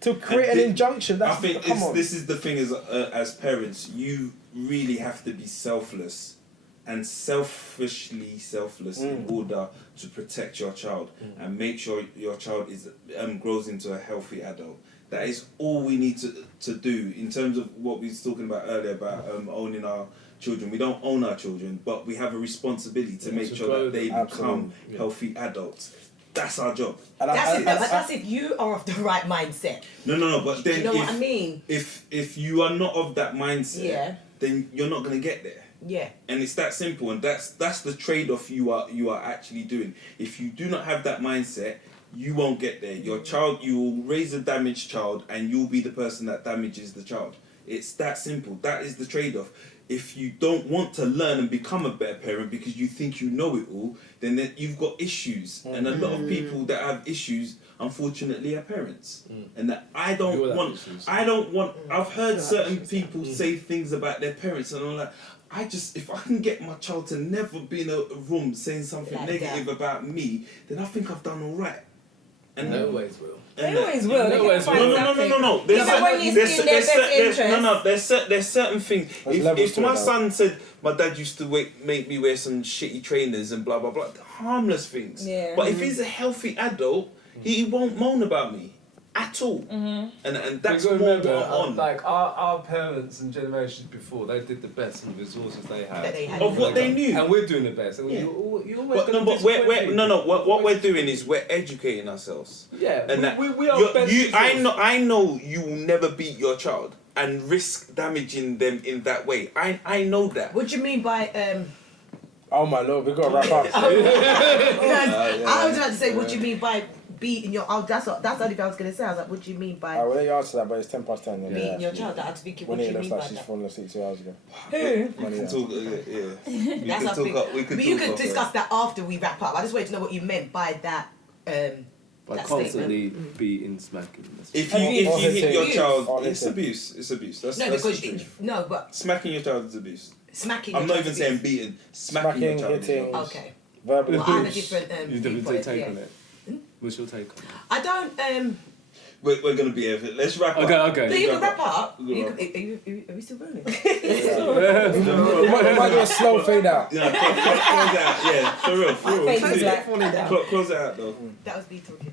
To create an injunction. I think this is the thing as parents, you really have to be selfless and selfishly selfless in order to protect your child and make sure your child is grows into a healthy adult. That is all we need to do in terms of what we was talking about earlier about owning our children. We don't own our children, but we have a responsibility to make sure that they become healthy adults. That's our job. And That's if you are of the right mindset. No. But Do then you know what I mean? if you are not of that mindset, Yeah. then you're not gonna get there. Yeah. And it's that simple, and that's the trade-off you are actually doing. If you do not have that mindset, you won't get there. Your child, you will raise a damaged child, and you'll be the person that damages the child. It's that simple. That is the trade-off. If you don't want to learn and become a better parent because you think you know it all, then you've got issues. And a lot of people that have issues, unfortunately, are parents. And that I don't want. I've heard certain people say things about their parents, and I'm like, if I can get my child to never be in a room saying something Like negative about me, then I think I've done all right. And They always will. They always will. They always can find will. something. No. Even when you see in their best interest. There's certain things. There's If my levels to it, son said my dad used to make me wear some shitty trainers and blah blah blah, harmless things. Yeah. But if he's a healthy adult, he won't moan about me at all. And that's You more gotta what remember, I'm on. like our parents and generations before, they did the best with the resources they had. That they had. Of what they knew. And we're doing the best. And Yeah. you always But gonna what disappoint we're doing is we're educating ourselves. Yeah, And that we are best I know you will never beat your child and risk damaging them in that way. I know that. What do you mean by oh my lord, we've got to wrap up. I was about to say, what do you mean by beating your? Oh, that's the only thing I was gonna say. I was like, what do you mean by I will let you answer that, but it's 10:10. Yeah, beating your child? I was thinking, what When do it you looks mean like by she's that? fallen asleep 2 hours ago. Who? We Money, can yeah. talk. We That's can our talk thing. up. We can But you talk could up, discuss that after we wrap up. I just wanted to know what you meant by that. by that constantly beating, smacking. If I you mean, if you hit your abuse. child, Oh, it's listen. abuse. It's abuse. That's No, that's because the truth. no, but Smacking your child is abuse. smacking. I'm your not child even is saying abuse. beating. Smacking your child. is hitting. abuse. Okay. Verbal Well, I have a abuse. different You viewpoint, different take yeah. on it. What's your take on it? I don't. We're gonna be able. Let's wrap up. No, you can wrap wrap up. We You can can, are we still rolling? We might do a slow fade out. Yeah, close it out. Yeah, for real. My face is Close like falling down. Close it out though. That was me talking.